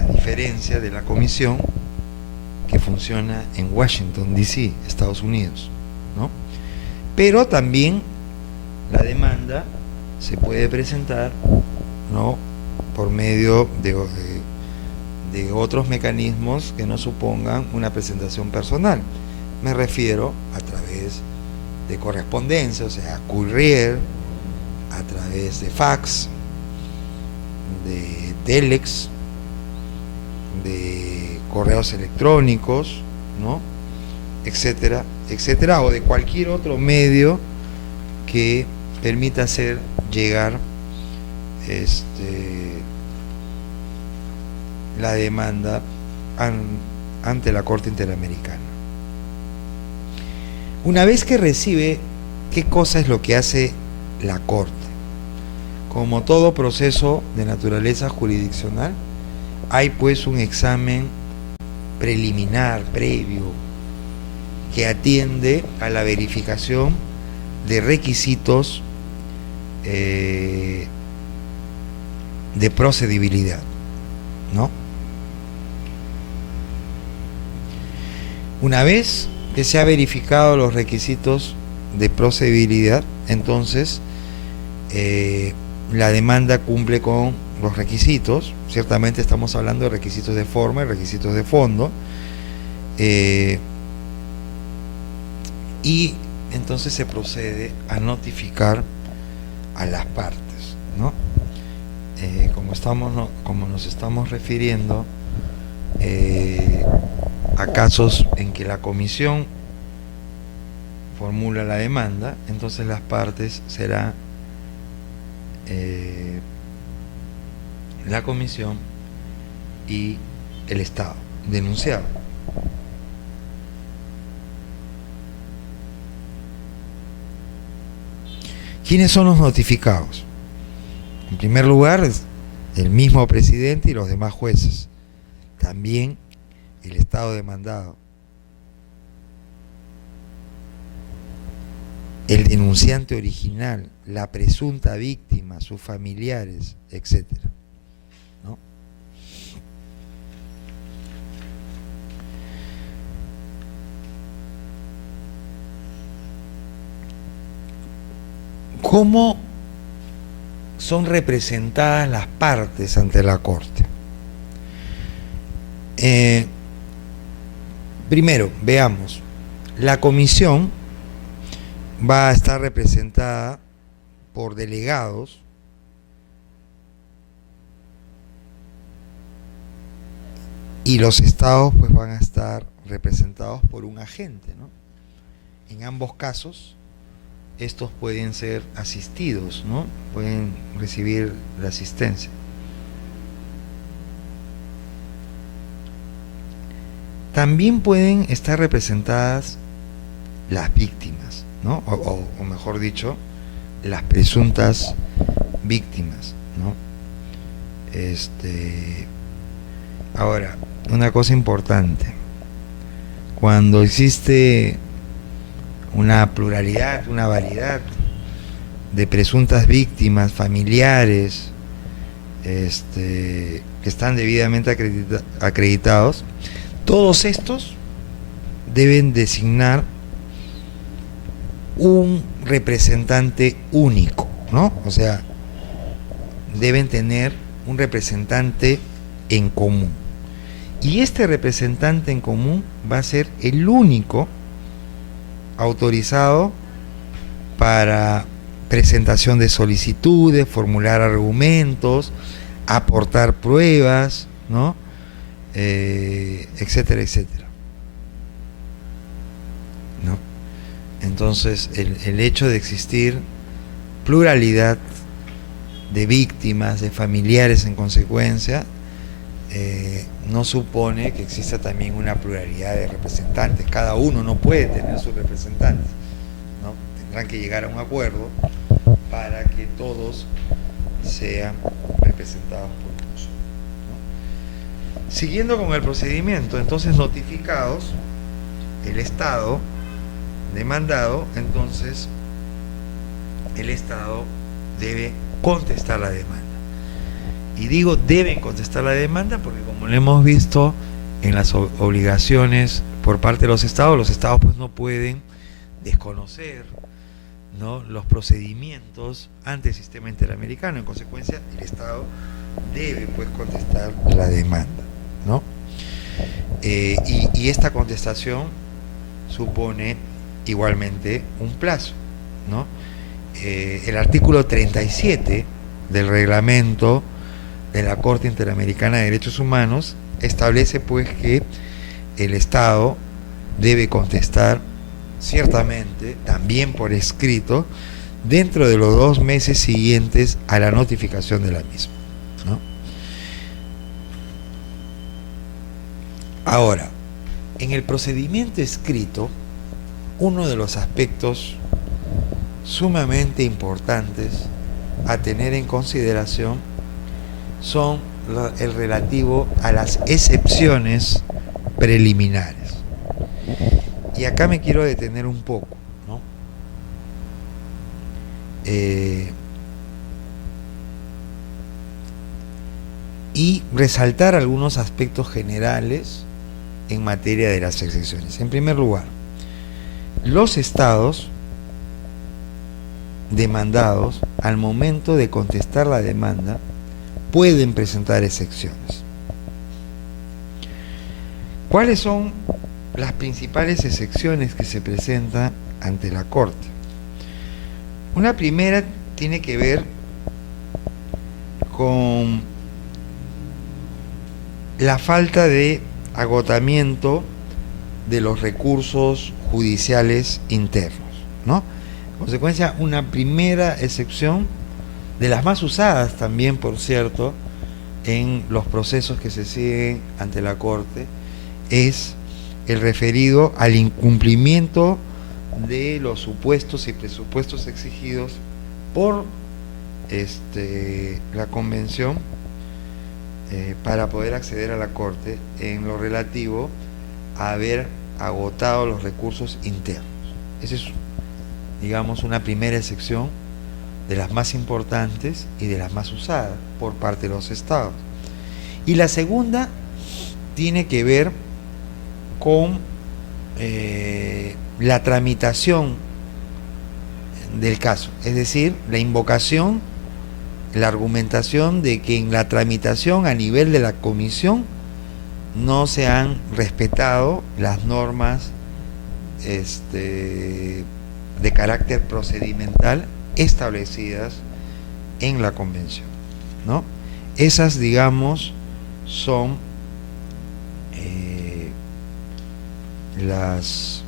a diferencia de la Comisión, que funciona en Washington, D.C., Estados Unidos, ¿no? Pero también la demanda se puede presentar, ¿no?, por medio de otros mecanismos que no supongan una presentación personal. Me refiero a través de correspondencia, o sea, courier, a través de fax, de telex, de correos electrónicos, ¿no?, etcétera, etcétera, o de cualquier otro medio que permita hacer llegar la demanda ante la Corte Interamericana. Una vez que recibe, ¿qué cosa es lo que hace la Corte? Como todo proceso de naturaleza jurisdiccional, hay pues un examen preliminar, previo, que atiende a la verificación de requisitos de procedibilidad, ¿no? Una vez que se ha verificado los requisitos de procedibilidad, entonces la demanda cumple con los requisitos. Ciertamente estamos hablando de requisitos de forma y requisitos de fondo, y entonces se procede a notificar a las partes, ¿no? Como nos estamos refiriendo a casos en que la comisión formula la demanda, entonces las partes será la comisión y el Estado denunciado. ¿Quiénes son los notificados? En primer lugar, el mismo presidente y los demás jueces. También el Estado demandado. El denunciante original, la presunta víctima, sus familiares, etcétera, ¿no? ¿Cómo son representadas las partes ante la Corte? Primero, veamos, la comisión va a estar representada por delegados y los estados pues van a estar representados por un agente, ¿no? En ambos casos estos pueden ser asistidos, ¿no? Pueden recibir la asistencia. También pueden estar representadas las víctimas, ¿no? O mejor dicho, las presuntas víctimas, ¿no? Ahora, una cosa importante, cuando existe una pluralidad, una variedad de presuntas víctimas, familiares, que están debidamente acreditados, todos estos deben designar un representante único, ¿no? O sea, deben tener un representante en común. Y este representante en común va a ser el único autorizado para presentación de solicitudes, formular argumentos, aportar pruebas, ¿no? Etcétera, etcétera, ¿no? Entonces, el hecho de existir pluralidad de víctimas, de familiares en consecuencia, no supone que exista también una pluralidad de representantes. Cada uno no puede tener sus representantes, ¿no? Tendrán que llegar a un acuerdo para que todos sean representados por nosotros, ¿no? Siguiendo con el procedimiento, entonces notificados, el Estado demandado, entonces el Estado debe contestar la demanda. Y digo deben contestar la demanda porque, como lo hemos visto en las obligaciones por parte de los estados pues no pueden desconocer, ¿no?, los procedimientos ante el sistema interamericano. En consecuencia, el Estado debe pues contestar la demanda, ¿no? Y esta contestación supone igualmente un plazo, ¿no? El artículo 37 del reglamento de la Corte Interamericana de Derechos Humanos establece pues que el Estado debe contestar ciertamente, también por escrito, dentro de los 2 meses siguientes a la notificación de la misma, ¿no? Ahora, en el procedimiento escrito, uno de los aspectos sumamente importantes a tener en consideración son el relativo a las excepciones preliminares. Y acá me quiero detener un poco, ¿no? Y resaltar algunos aspectos generales en materia de las excepciones. En primer lugar, los estados demandados, al momento de contestar la demanda, pueden presentar excepciones. ¿Cuáles son las principales excepciones que se presentan ante la Corte? Una primera tiene que ver con la falta de agotamiento de los recursos judiciales internos, ¿no? En consecuencia, una primera excepción, de las más usadas también, por cierto, en los procesos que se siguen ante la Corte, es el referido al incumplimiento de los supuestos y presupuestos exigidos por la Convención para poder acceder a la Corte en lo relativo a haber agotado los recursos internos. Esa es, digamos, una primera excepción de las más importantes y de las más usadas por parte de los estados. Y la segunda tiene que ver con la tramitación del caso, es decir, la invocación, la argumentación de que en la tramitación a nivel de la comisión no se han respetado las normas de carácter procedimental establecidas en la Convención, ¿no? Esas, digamos, son las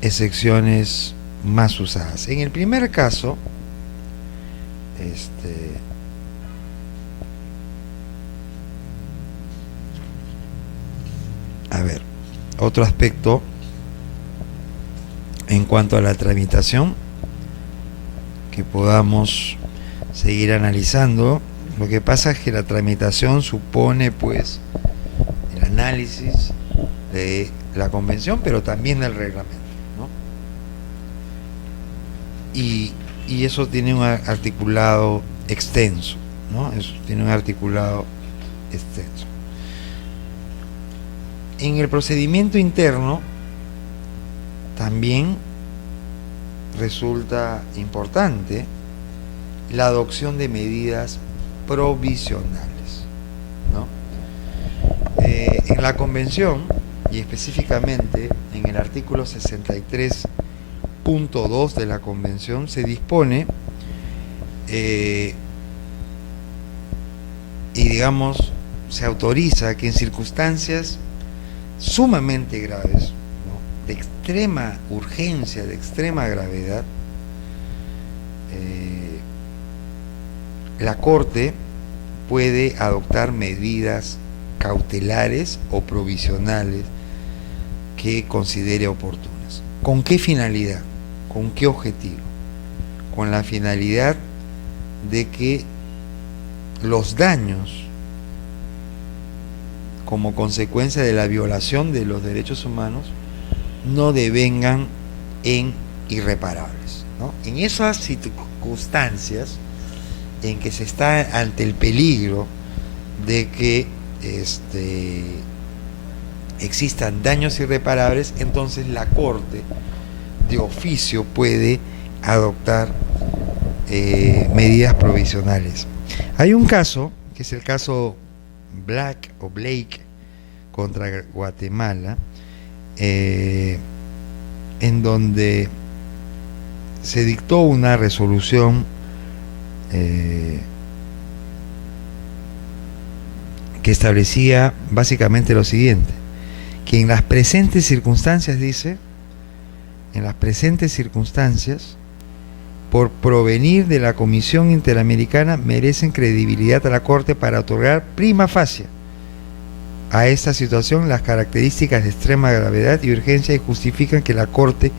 excepciones más usadas. En el primer caso, a ver, otro aspecto en cuanto a la tramitación que podamos seguir analizando. Lo que pasa es que la tramitación supone pues el análisis de la convención, pero también del reglamento, ¿no? Y eso tiene un articulado extenso, ¿no? Eso tiene un articulado extenso. En el procedimiento interno también resulta importante la adopción de medidas provisionales, ¿no? En la convención, y específicamente en el artículo 63.2 de la convención, se dispone y digamos se autoriza que en circunstancias sumamente graves, ¿no?, de extrema urgencia, de extrema gravedad, la Corte puede adoptar medidas cautelares o provisionales que considere oportunas. ¿Con qué finalidad? ¿Con qué objetivo? Con la finalidad de que los daños como consecuencia de la violación de los derechos humanos no devengan en irreparables, ¿no? En esas circunstancias en que se está ante el peligro de que existan daños irreparables, entonces la Corte de oficio puede adoptar medidas provisionales. Hay un caso, que es el caso Blake contra Guatemala, en donde se dictó una resolución que establecía básicamente lo siguiente: que en las presentes circunstancias, dice, en las presentes circunstancias, por provenir de la Comisión Interamericana, merecen credibilidad a la Corte para otorgar prima facie a esta situación las características de extrema gravedad y urgencia y justifican que la Corte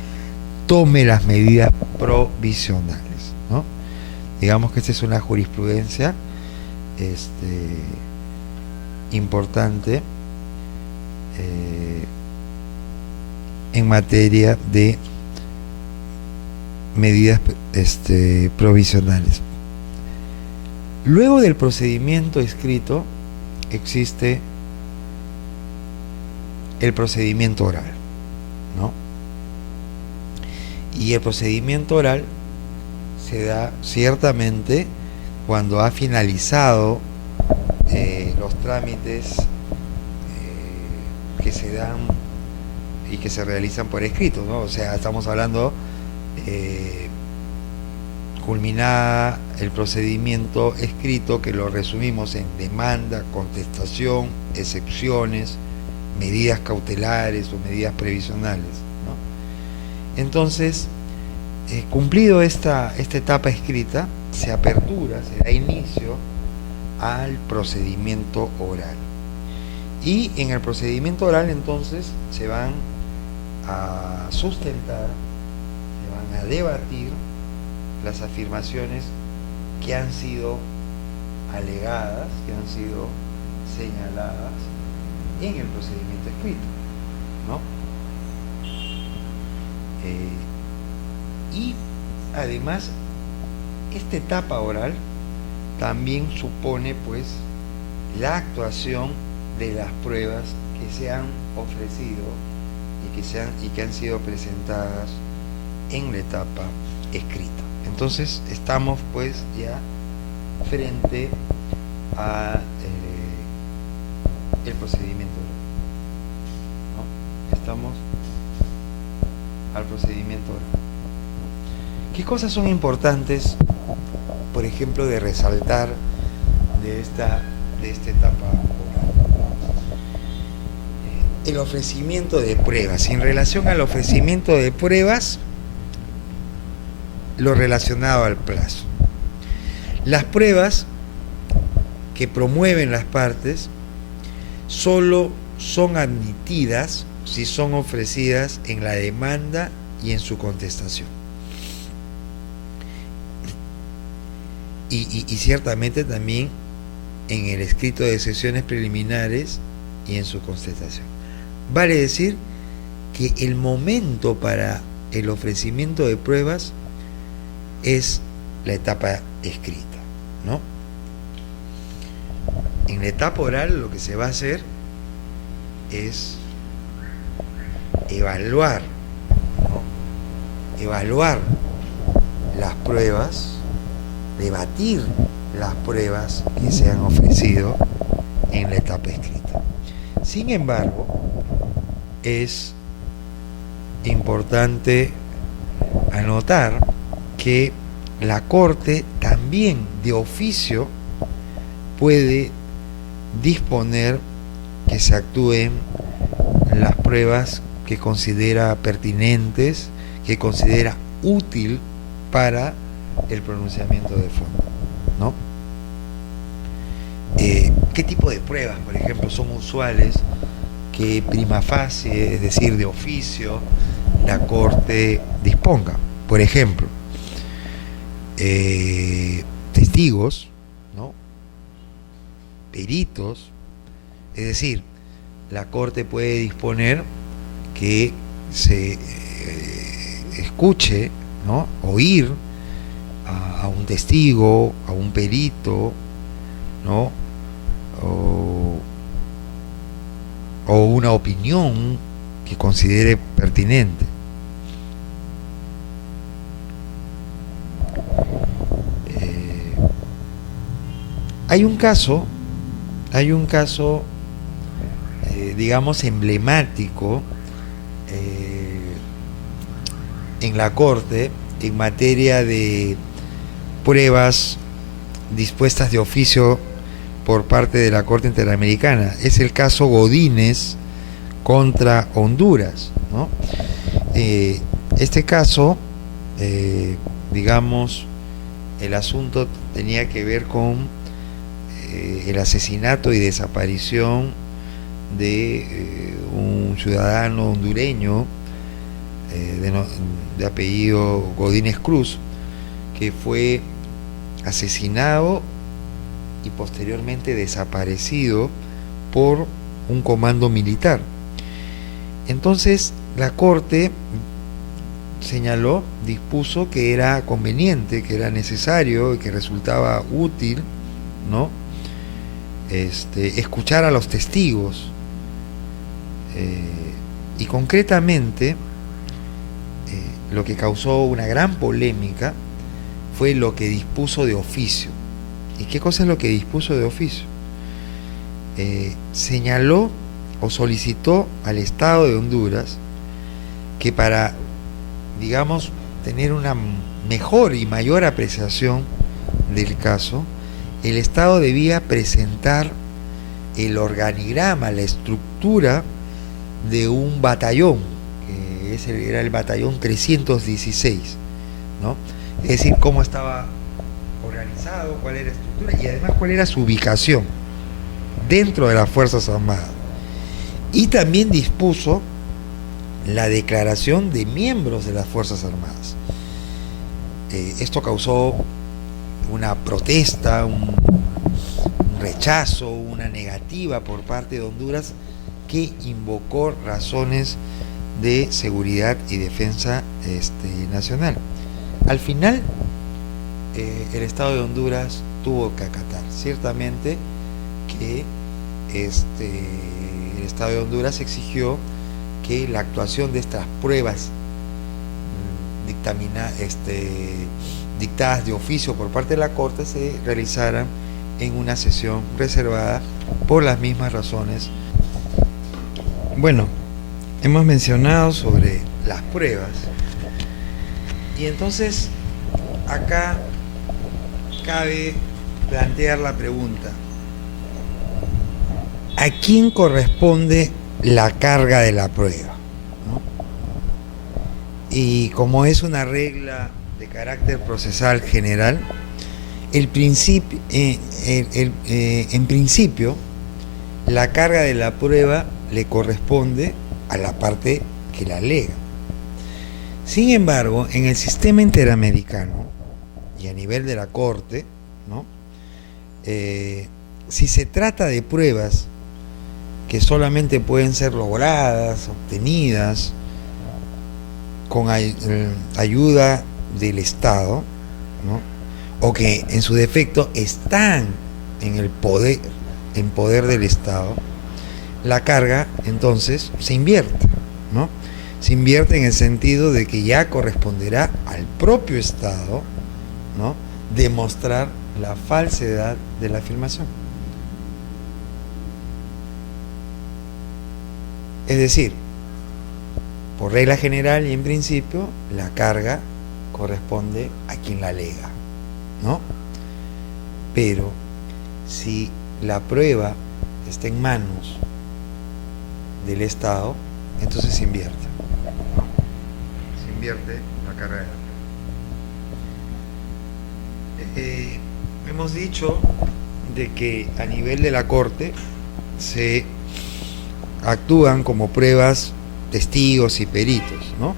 tome las medidas provisionales, ¿no? Digamos que esta es una jurisprudencia importante en materia de medidas provisionales. Luego del procedimiento escrito existe el procedimiento oral, ¿no? Y el procedimiento oral se da ciertamente cuando ha finalizado los trámites que se dan y que se realizan por escrito, ¿no? O sea, estamos hablando culminada el procedimiento escrito, que lo resumimos en demanda, contestación, excepciones, medidas cautelares o medidas previsionales, ¿no? Entonces, cumplido esta etapa escrita, se apertura, se da inicio al procedimiento oral. Y en el procedimiento oral entonces se van a sustentar, se van a debatir las afirmaciones que han sido alegadas, que han sido señaladas en el procedimiento escrito, ¿no? Y además esta etapa oral también supone pues la actuación de las pruebas que se han ofrecido y que han sido presentadas en la etapa escrita. Entonces estamos pues ya frente a el procedimiento oral, ¿no? Estamos al procedimiento oral, ¿no? ¿Qué cosas son importantes, por ejemplo, de resaltar de esta etapa oral? El ofrecimiento de pruebas. En relación al ofrecimiento de pruebas, lo relacionado al plazo. Las pruebas que promueven las partes solo son admitidas si son ofrecidas en la demanda y en su contestación. y ciertamente también en el escrito de sesiones preliminares y en su contestación. Vale decir que el momento para el ofrecimiento de pruebas es la etapa escrita, ¿no? En la etapa oral lo que se va a hacer es evaluar, ¿no? Evaluar las pruebas, debatir las pruebas que se han ofrecido en la etapa escrita. Sin embargo, es importante anotar que la Corte también de oficio puede disponer que se actúen las pruebas que considera pertinentes, que considera útil para el pronunciamiento de fondo, ¿no? ¿Qué tipo de pruebas, por ejemplo, son usuales que prima facie, es decir, de oficio, la Corte disponga? Por ejemplo, testigos, ¿no? Peritos, es decir, la Corte puede disponer que se escuche, ¿no? Oír a un testigo, a un perito, ¿no? O una opinión que considere pertinente. Hay un caso, digamos, emblemático en la Corte en materia de pruebas dispuestas de oficio por parte de la Corte Interamericana. Es el caso Godínez contra Honduras, ¿no? Este caso, digamos, el asunto tenía que ver con el asesinato y desaparición de un ciudadano hondureño de apellido Godínez Cruz, que fue asesinado y posteriormente desaparecido por un comando militar. Entonces la Corte señaló, dispuso que era conveniente, que era necesario y que resultaba útil, ¿no? Escuchar a los testigos, y concretamente lo que causó una gran polémica fue lo que dispuso de oficio. ¿Y qué cosa es lo que dispuso de oficio? Señaló o solicitó al Estado de Honduras que para, digamos, tener una mejor y mayor apreciación del caso, el Estado debía presentar el organigrama, la estructura de un batallón, que era el batallón 316, ¿no? Es decir, cómo estaba organizado, cuál era la estructura y además cuál era su ubicación dentro de las Fuerzas Armadas. Y también dispuso la declaración de miembros de las Fuerzas Armadas. Esto causó una protesta, un rechazo, una negativa por parte de Honduras, que invocó razones de seguridad y defensa nacional. Al final, el Estado de Honduras tuvo que acatar. Ciertamente que el Estado de Honduras exigió que la actuación de estas pruebas dictadas de oficio por parte de la Corte se realizaran en una sesión reservada por las mismas razones. Bueno, hemos mencionado sobre las pruebas y entonces acá cabe plantear la pregunta: ¿a quién corresponde la carga de la prueba? ¿No? Y como es una regla de carácter procesal general, en principio la carga de la prueba le corresponde a la parte que la alega. Sin embargo, en el sistema interamericano y a nivel de la Corte, ¿no? Si se trata de pruebas que solamente pueden ser logradas, obtenidas con ayuda del Estado, ¿no? O que en su defecto están en poder del Estado, la carga entonces se invierte, ¿no? Se invierte en el sentido de que ya corresponderá al propio Estado, ¿no?, demostrar la falsedad de la afirmación. Es decir, por regla general y en principio, la carga corresponde a quien la alega, ¿no? Pero si la prueba está en manos del Estado, entonces se invierte, ¿no? Se invierte la carga de la prueba. Hemos dicho de que a nivel de la Corte se actúan como pruebas testigos y peritos, ¿no?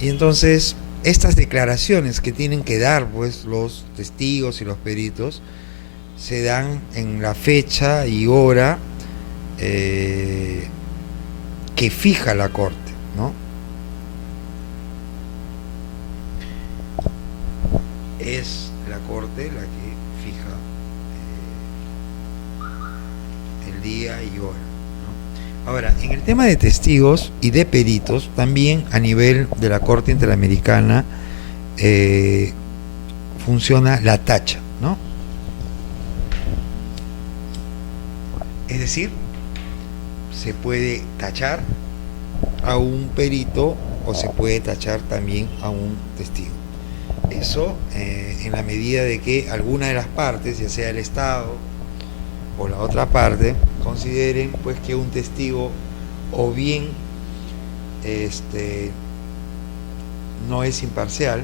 Y entonces estas declaraciones que tienen que dar pues los testigos y los peritos se dan en la fecha y hora que fija la Corte, ¿no? Es la Corte la que fija el día y hora. Ahora, en el tema de testigos y de peritos, también a nivel de la Corte Interamericana funciona la tacha, ¿no? Es decir, se puede tachar a un perito o se puede tachar también a un testigo. Eso en la medida de que alguna de las partes, ya sea el Estado o la otra parte, consideren pues que un testigo o bien no es imparcial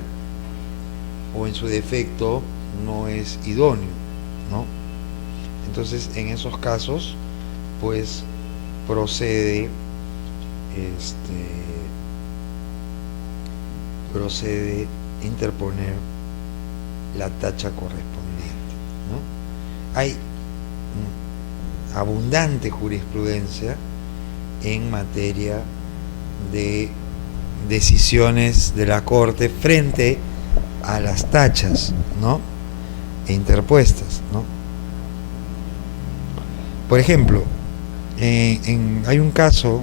o en su defecto no es idóneo, ¿no? Entonces en esos casos pues procede interponer la tacha correspondiente, ¿no? Hay abundante jurisprudencia en materia de decisiones de la Corte frente a las tachas, ¿no?, interpuestas, ¿no? Por ejemplo, hay un caso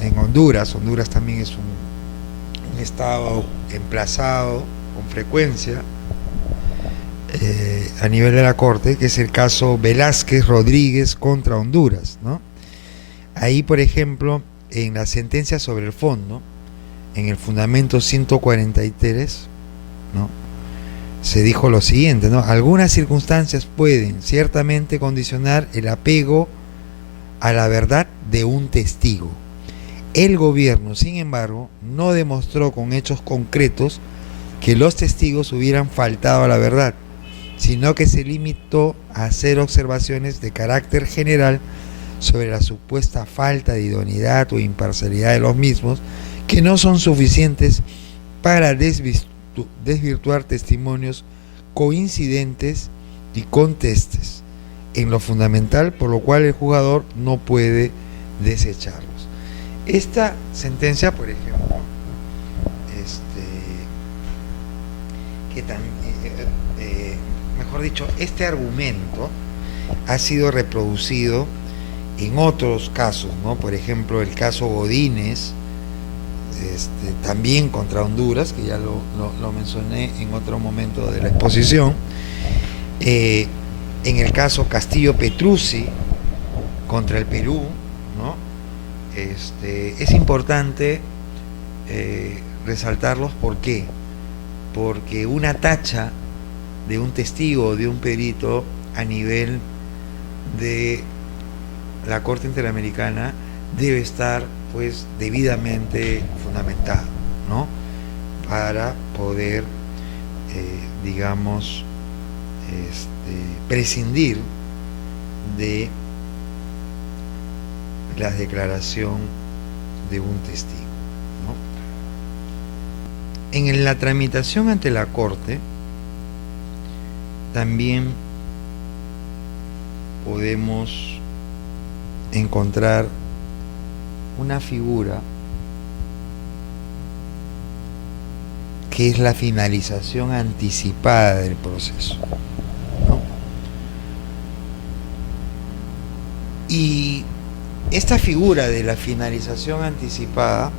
en Honduras también es un estado emplazado con frecuencia a nivel de la Corte, que es el caso Velázquez Rodríguez contra Honduras, ¿no? Ahí, por ejemplo, en la sentencia sobre el fondo, en el fundamento 143, ¿no?, se dijo lo siguiente, ¿no? Algunas circunstancias pueden ciertamente condicionar el apego a la verdad de un testigo. El gobierno, sin embargo, no demostró con hechos concretos que los testigos hubieran faltado a la verdad, sino que se limitó a hacer observaciones de carácter general sobre la supuesta falta de idoneidad o imparcialidad de los mismos, que no son suficientes para desvirtuar testimonios coincidentes y contestes en lo fundamental, por lo cual el juzgador no puede desecharlos. Esta sentencia, por ejemplo, mejor dicho, este argumento ha sido reproducido en otros casos, ¿no? Por ejemplo, el caso Godínez, también contra Honduras, que ya lo mencioné en otro momento de la exposición. En el caso Castillo Petruzzi contra el Perú, ¿no? Es importante resaltarlos. ¿Por qué? Porque una tacha de un testigo o de un perito a nivel de la Corte Interamericana debe estar pues debidamente fundamentado, ¿no?, para poder digamos prescindir de la declaración de un testigo, ¿no? En la tramitación ante la Corte también podemos encontrar una figura que es la finalización anticipada del proceso, ¿no? Y esta figura de la finalización anticipada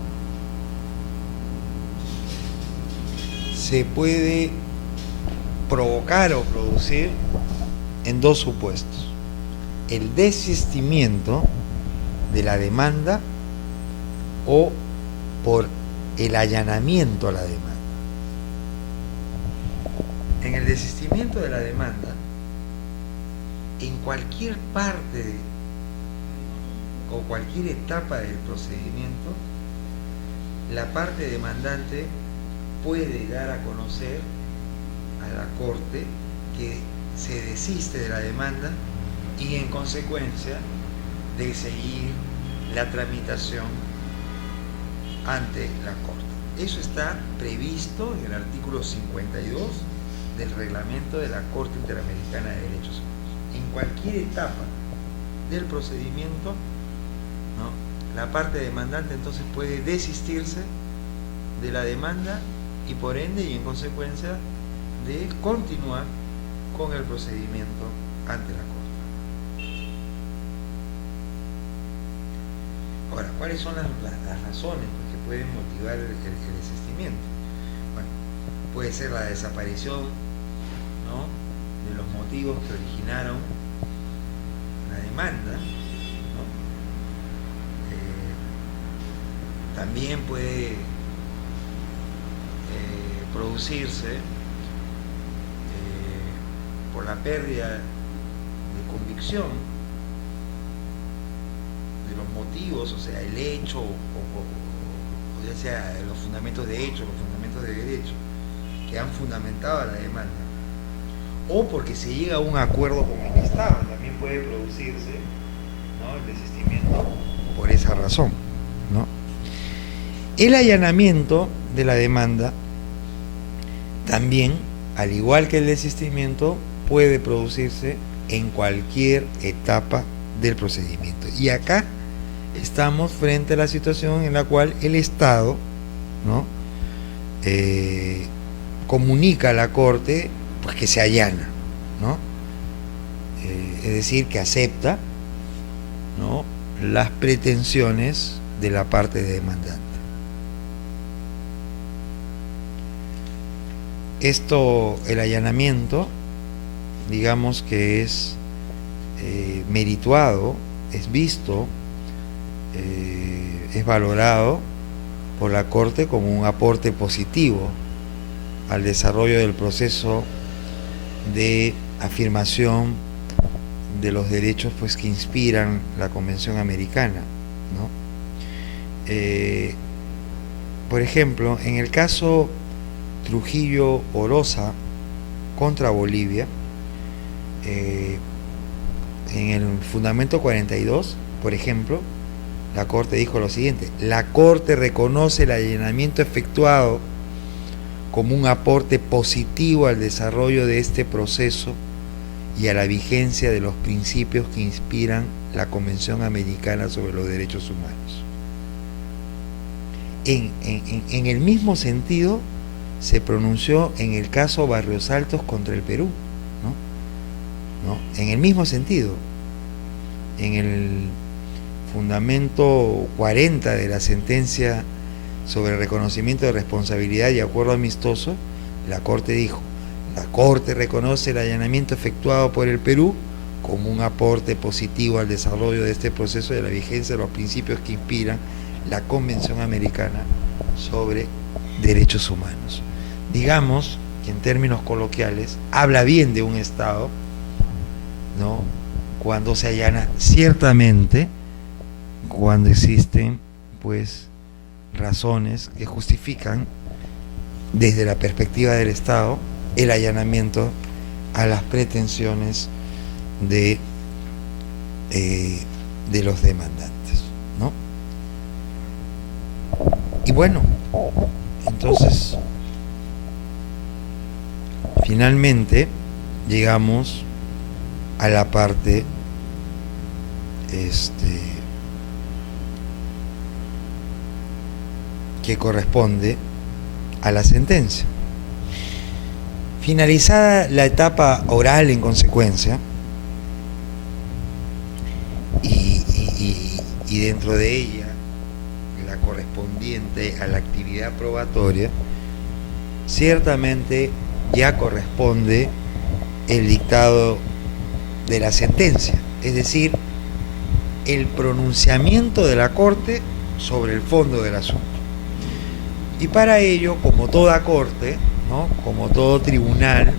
se puede provocar o producir en dos supuestos: el desistimiento de la demanda o por el allanamiento a la demanda. En el desistimiento de la demanda, en cualquier parte o cualquier etapa del procedimiento, la parte demandante puede dar a conocer a la Corte que se desiste de la demanda y en consecuencia de seguir la tramitación ante la Corte. Eso está previsto en el artículo 52 del reglamento de la Corte Interamericana de Derechos Humanos. En cualquier etapa del procedimiento, ¿no?, la parte demandante entonces puede desistirse de la demanda y por ende y en consecuencia de continuar con el procedimiento ante la Corte. Ahora, ¿cuáles son las razones que pueden motivar el desistimiento? Bueno, puede ser la desaparición, ¿no?, de los motivos que originaron la demanda, ¿no? También puede producirse por la pérdida de convicción de los motivos, o sea, el hecho, o ya sea los fundamentos de hecho, los fundamentos de derecho, que han fundamentado la demanda, o porque se llega a un acuerdo con el Estado, también puede producirse, ¿no?, el desistimiento por esa razón, ¿no? El allanamiento de la demanda también, al igual que el desistimiento, puede producirse en cualquier etapa del procedimiento. Y acá estamos frente a la situación en la cual el Estado, ¿no?, comunica a la Corte pues que se allana, ¿no? Es decir, que acepta, ¿no?, las pretensiones de la parte demandante. Esto, el allanamiento, digamos que es merituado, es visto, es valorado por la Corte como un aporte positivo al desarrollo del proceso de afirmación de los derechos pues que inspiran la Convención Americana, ¿no? Por ejemplo, en el caso Trujillo-Oroza contra Bolivia, en el fundamento 42, por ejemplo, la Corte dijo lo siguiente: la Corte reconoce el allanamiento efectuado como un aporte positivo al desarrollo de este proceso y a la vigencia de los principios que inspiran la Convención Americana sobre los Derechos Humanos. En el mismo sentido se pronunció en el caso Barrios Altos contra el Perú, ¿no? En el mismo sentido, en el fundamento 40 de la sentencia sobre el reconocimiento de responsabilidad y acuerdo amistoso, la Corte dijo: la Corte reconoce el allanamiento efectuado por el Perú como un aporte positivo al desarrollo de este proceso y a la vigencia de los principios que inspiran la Convención Americana sobre Derechos Humanos. Digamos que en términos coloquiales habla bien de un Estado, ¿no?, cuando se allana, ciertamente cuando existen pues razones que justifican desde la perspectiva del Estado el allanamiento a las pretensiones de los demandantes, ¿no? Y bueno, entonces finalmente llegamos a la parte que corresponde a la sentencia. Finalizada la etapa oral, en consecuencia, y dentro de ella la correspondiente a la actividad probatoria, ciertamente ya corresponde el dictado de la sentencia, es decir, el pronunciamiento de la Corte sobre el fondo del asunto. Y para ello, como toda Corte, ¿no?, como todo tribunal,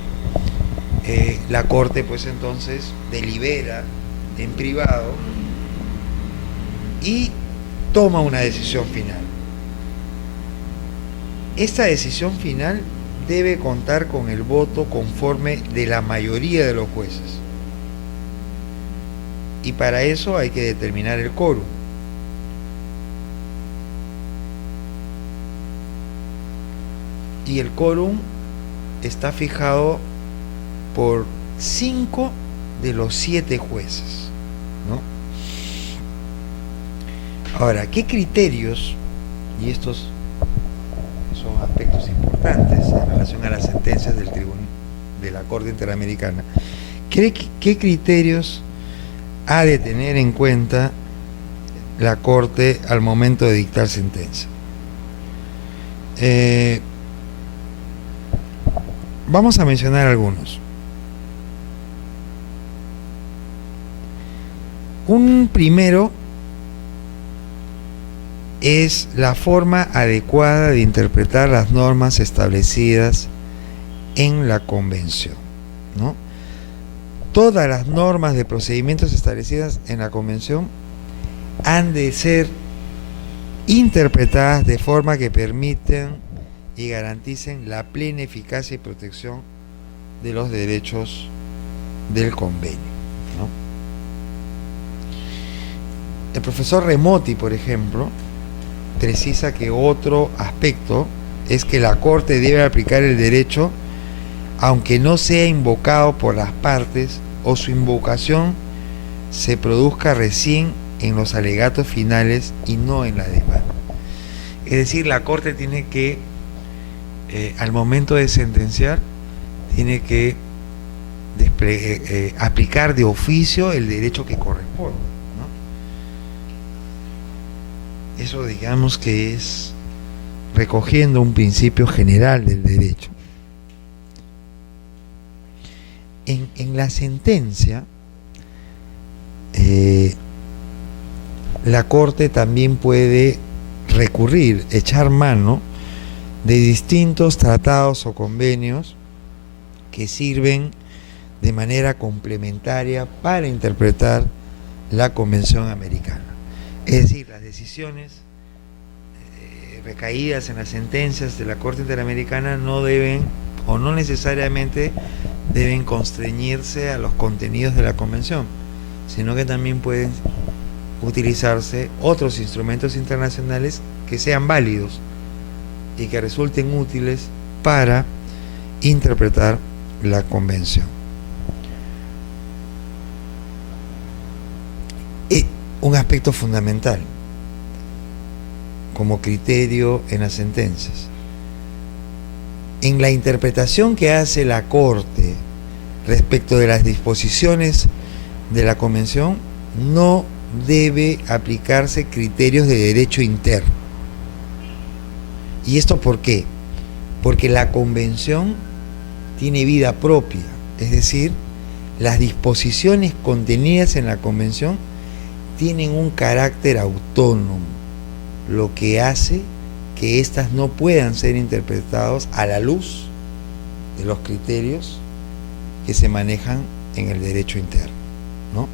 la Corte pues entonces delibera en privado y toma una decisión final. Esta decisión final debe contar con el voto conforme de la mayoría de los jueces. Y para eso hay que determinar el quórum. Y el quórum está fijado por 5 de los 7 jueces, ¿no? Ahora, ¿qué criterios, y estos son aspectos importantes en relación a las sentencias del tribunal de la Corte Interamericana, qué criterios ha de tener en cuenta la Corte al momento de dictar sentencia? Vamos a mencionar algunos. Un primero es la forma adecuada de interpretar las normas establecidas en la Convención, ¿no? Todas las normas de procedimientos establecidas en la Convención han de ser interpretadas de forma que permitan y garanticen la plena eficacia y protección de los derechos del convenio, ¿no? El profesor Remotti, por ejemplo, precisa que otro aspecto es que la Corte debe aplicar el derecho aunque no sea invocado por las partes o su invocación se produzca recién en los alegatos finales y no en la demanda. Es decir, la Corte tiene que, al momento de sentenciar, tiene que aplicar de oficio el derecho que corresponde, ¿no? Eso, digamos, que es recogiendo un principio general del derecho. En la sentencia, la Corte también puede recurrir, echar mano de distintos tratados o convenios que sirven de manera complementaria para interpretar la Convención Americana. Es decir, las decisiones recaídas en las sentencias de la Corte Interamericana no deben o no necesariamente deben constreñirse a los contenidos de la Convención, sino que también pueden utilizarse otros instrumentos internacionales que sean válidos y que resulten útiles para interpretar la Convención. Un aspecto fundamental como criterio en las sentencias: en la interpretación que hace la Corte respecto de las disposiciones de la Convención no debe aplicarse criterios de derecho interno. ¿Y esto por qué? Porque la Convención tiene vida propia, es decir, las disposiciones contenidas en la Convención tienen un carácter autónomo, lo que hace que éstas no puedan ser interpretadas a la luz de los criterios que se manejan en el derecho interno, ¿no?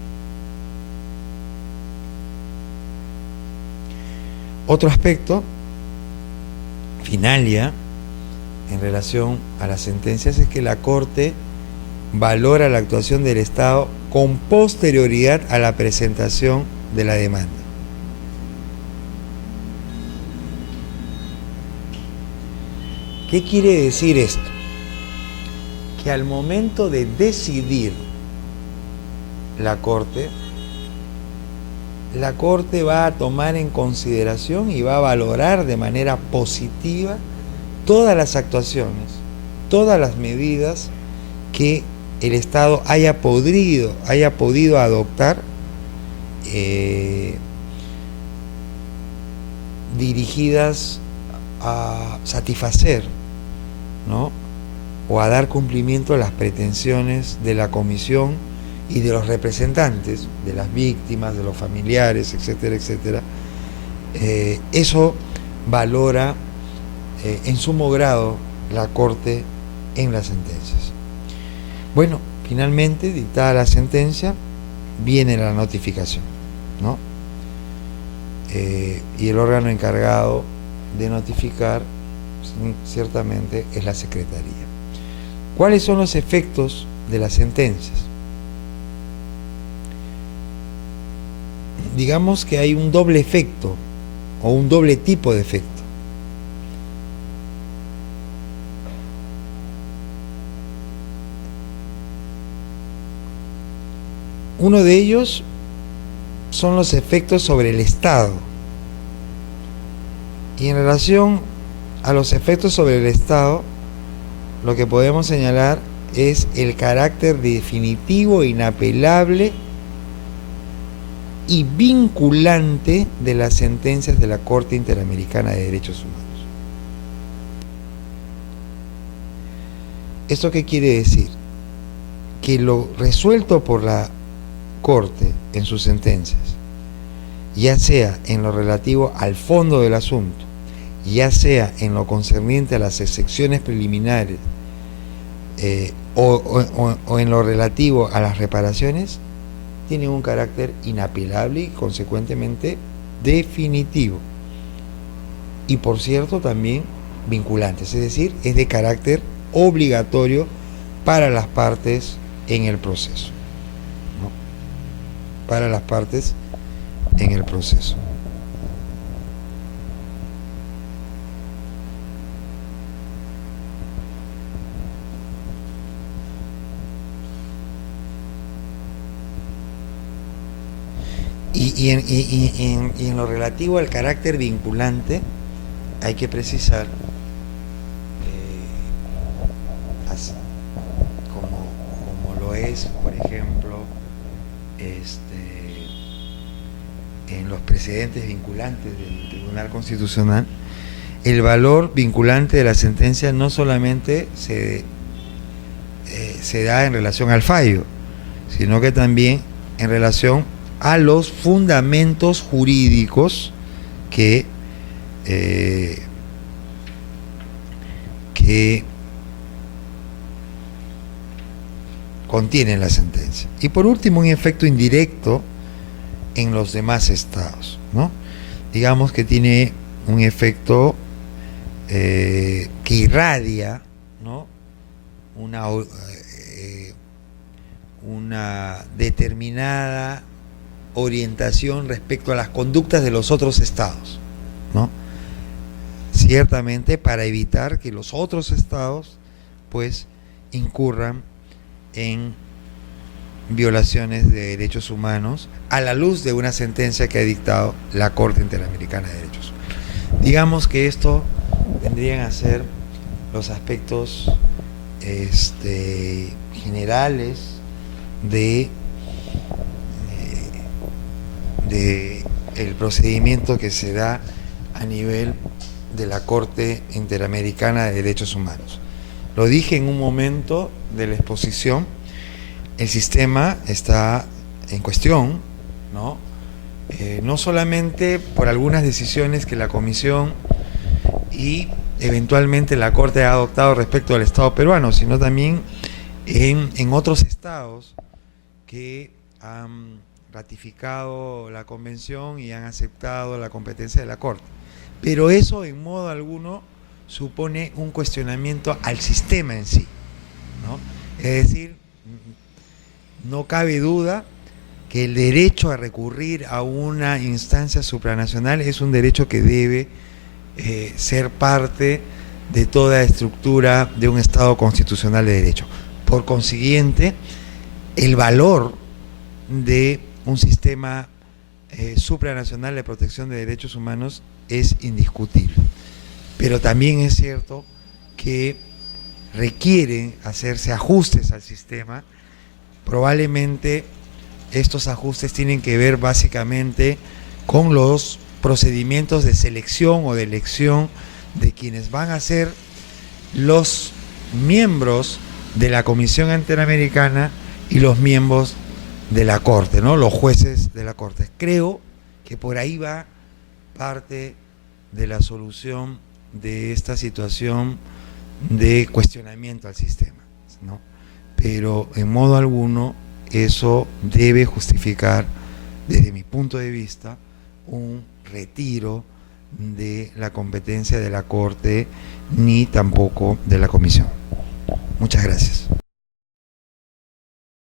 Otro aspecto final ya en relación a las sentencias es que la Corte valora la actuación del Estado con posterioridad a la presentación de la demanda. ¿Qué quiere decir esto? que al momento de decidir la Corte va a tomar en consideración y va a valorar de manera positiva todas las actuaciones, todas las medidas que el Estado haya podido adoptar dirigidas a satisfacer, ¿no?, o a dar cumplimiento a las pretensiones de la comisión y de los representantes, de las víctimas, de los familiares, etcétera, etcétera. Eso valora en sumo grado la Corte en las sentencias. Bueno, finalmente, dictada la sentencia, viene la notificación, ¿no? Y el órgano encargado de notificar, ciertamente, es la Secretaría. ¿Cuáles son los efectos de las sentencias? Digamos que hay un doble efecto o un doble tipo de efecto. Uno de ellos son los efectos sobre el Estado. Y en relación a los efectos sobre el Estado, lo que podemos señalar es el carácter definitivo, inapelable y vinculante de las sentencias de la Corte Interamericana de Derechos Humanos. ¿Esto qué quiere decir? Que lo resuelto por la Corte en sus sentencias, ya sea en lo relativo al fondo del asunto, ya sea en lo concerniente a las excepciones preliminares o en lo relativo a las reparaciones, tiene un carácter inapelable y consecuentemente definitivo. Y por cierto también vinculante, es decir, es de carácter obligatorio para las partes en el proceso, ¿no? Para las partes en el proceso. Y en lo relativo al carácter vinculante, hay que precisar, así, como lo es, por ejemplo, en los precedentes vinculantes del Tribunal Constitucional, el valor vinculante de la sentencia no solamente se da en relación al fallo, sino que también en relación a los fundamentos jurídicos que contiene la sentencia. Y por último, un efecto indirecto en los demás estados, ¿no? Digamos que tiene un efecto que irradia, ¿no?, una determinada orientación respecto a las conductas de los otros estados, ¿no? Ciertamente para evitar que los otros estados pues incurran en violaciones de derechos humanos a la luz de una sentencia que ha dictado la Corte Interamericana de Derechos Humanos. Digamos que esto vendrían a ser los aspectos generales de el procedimiento que se da a nivel de la Corte Interamericana de Derechos Humanos. Lo dije en un momento de la exposición, el sistema está en cuestión, ¿no? No solamente por algunas decisiones que la Comisión y eventualmente la Corte ha adoptado respecto al Estado peruano, sino también en otros estados que han ratificado la Convención y han aceptado la competencia de la Corte. Pero eso en modo alguno supone un cuestionamiento al sistema en sí, ¿no? Es decir, no cabe duda que el derecho a recurrir a una instancia supranacional es un derecho que debe ser parte de toda estructura de un Estado constitucional de derecho. por consiguiente, el valor de un sistema supranacional de protección de derechos humanos es indiscutible. Pero también es cierto que requieren hacerse ajustes al sistema. Probablemente estos ajustes tienen que ver básicamente con los procedimientos de selección o de elección de quienes van a ser los miembros de la Comisión Interamericana y los miembros de la Corte, ¿no? Los jueces de la Corte. Creo que por ahí va parte de la solución de esta situación de cuestionamiento al sistema, ¿no? Pero en modo alguno eso debe justificar, desde mi punto de vista, un retiro de la competencia de la Corte ni tampoco de la Comisión. Muchas gracias.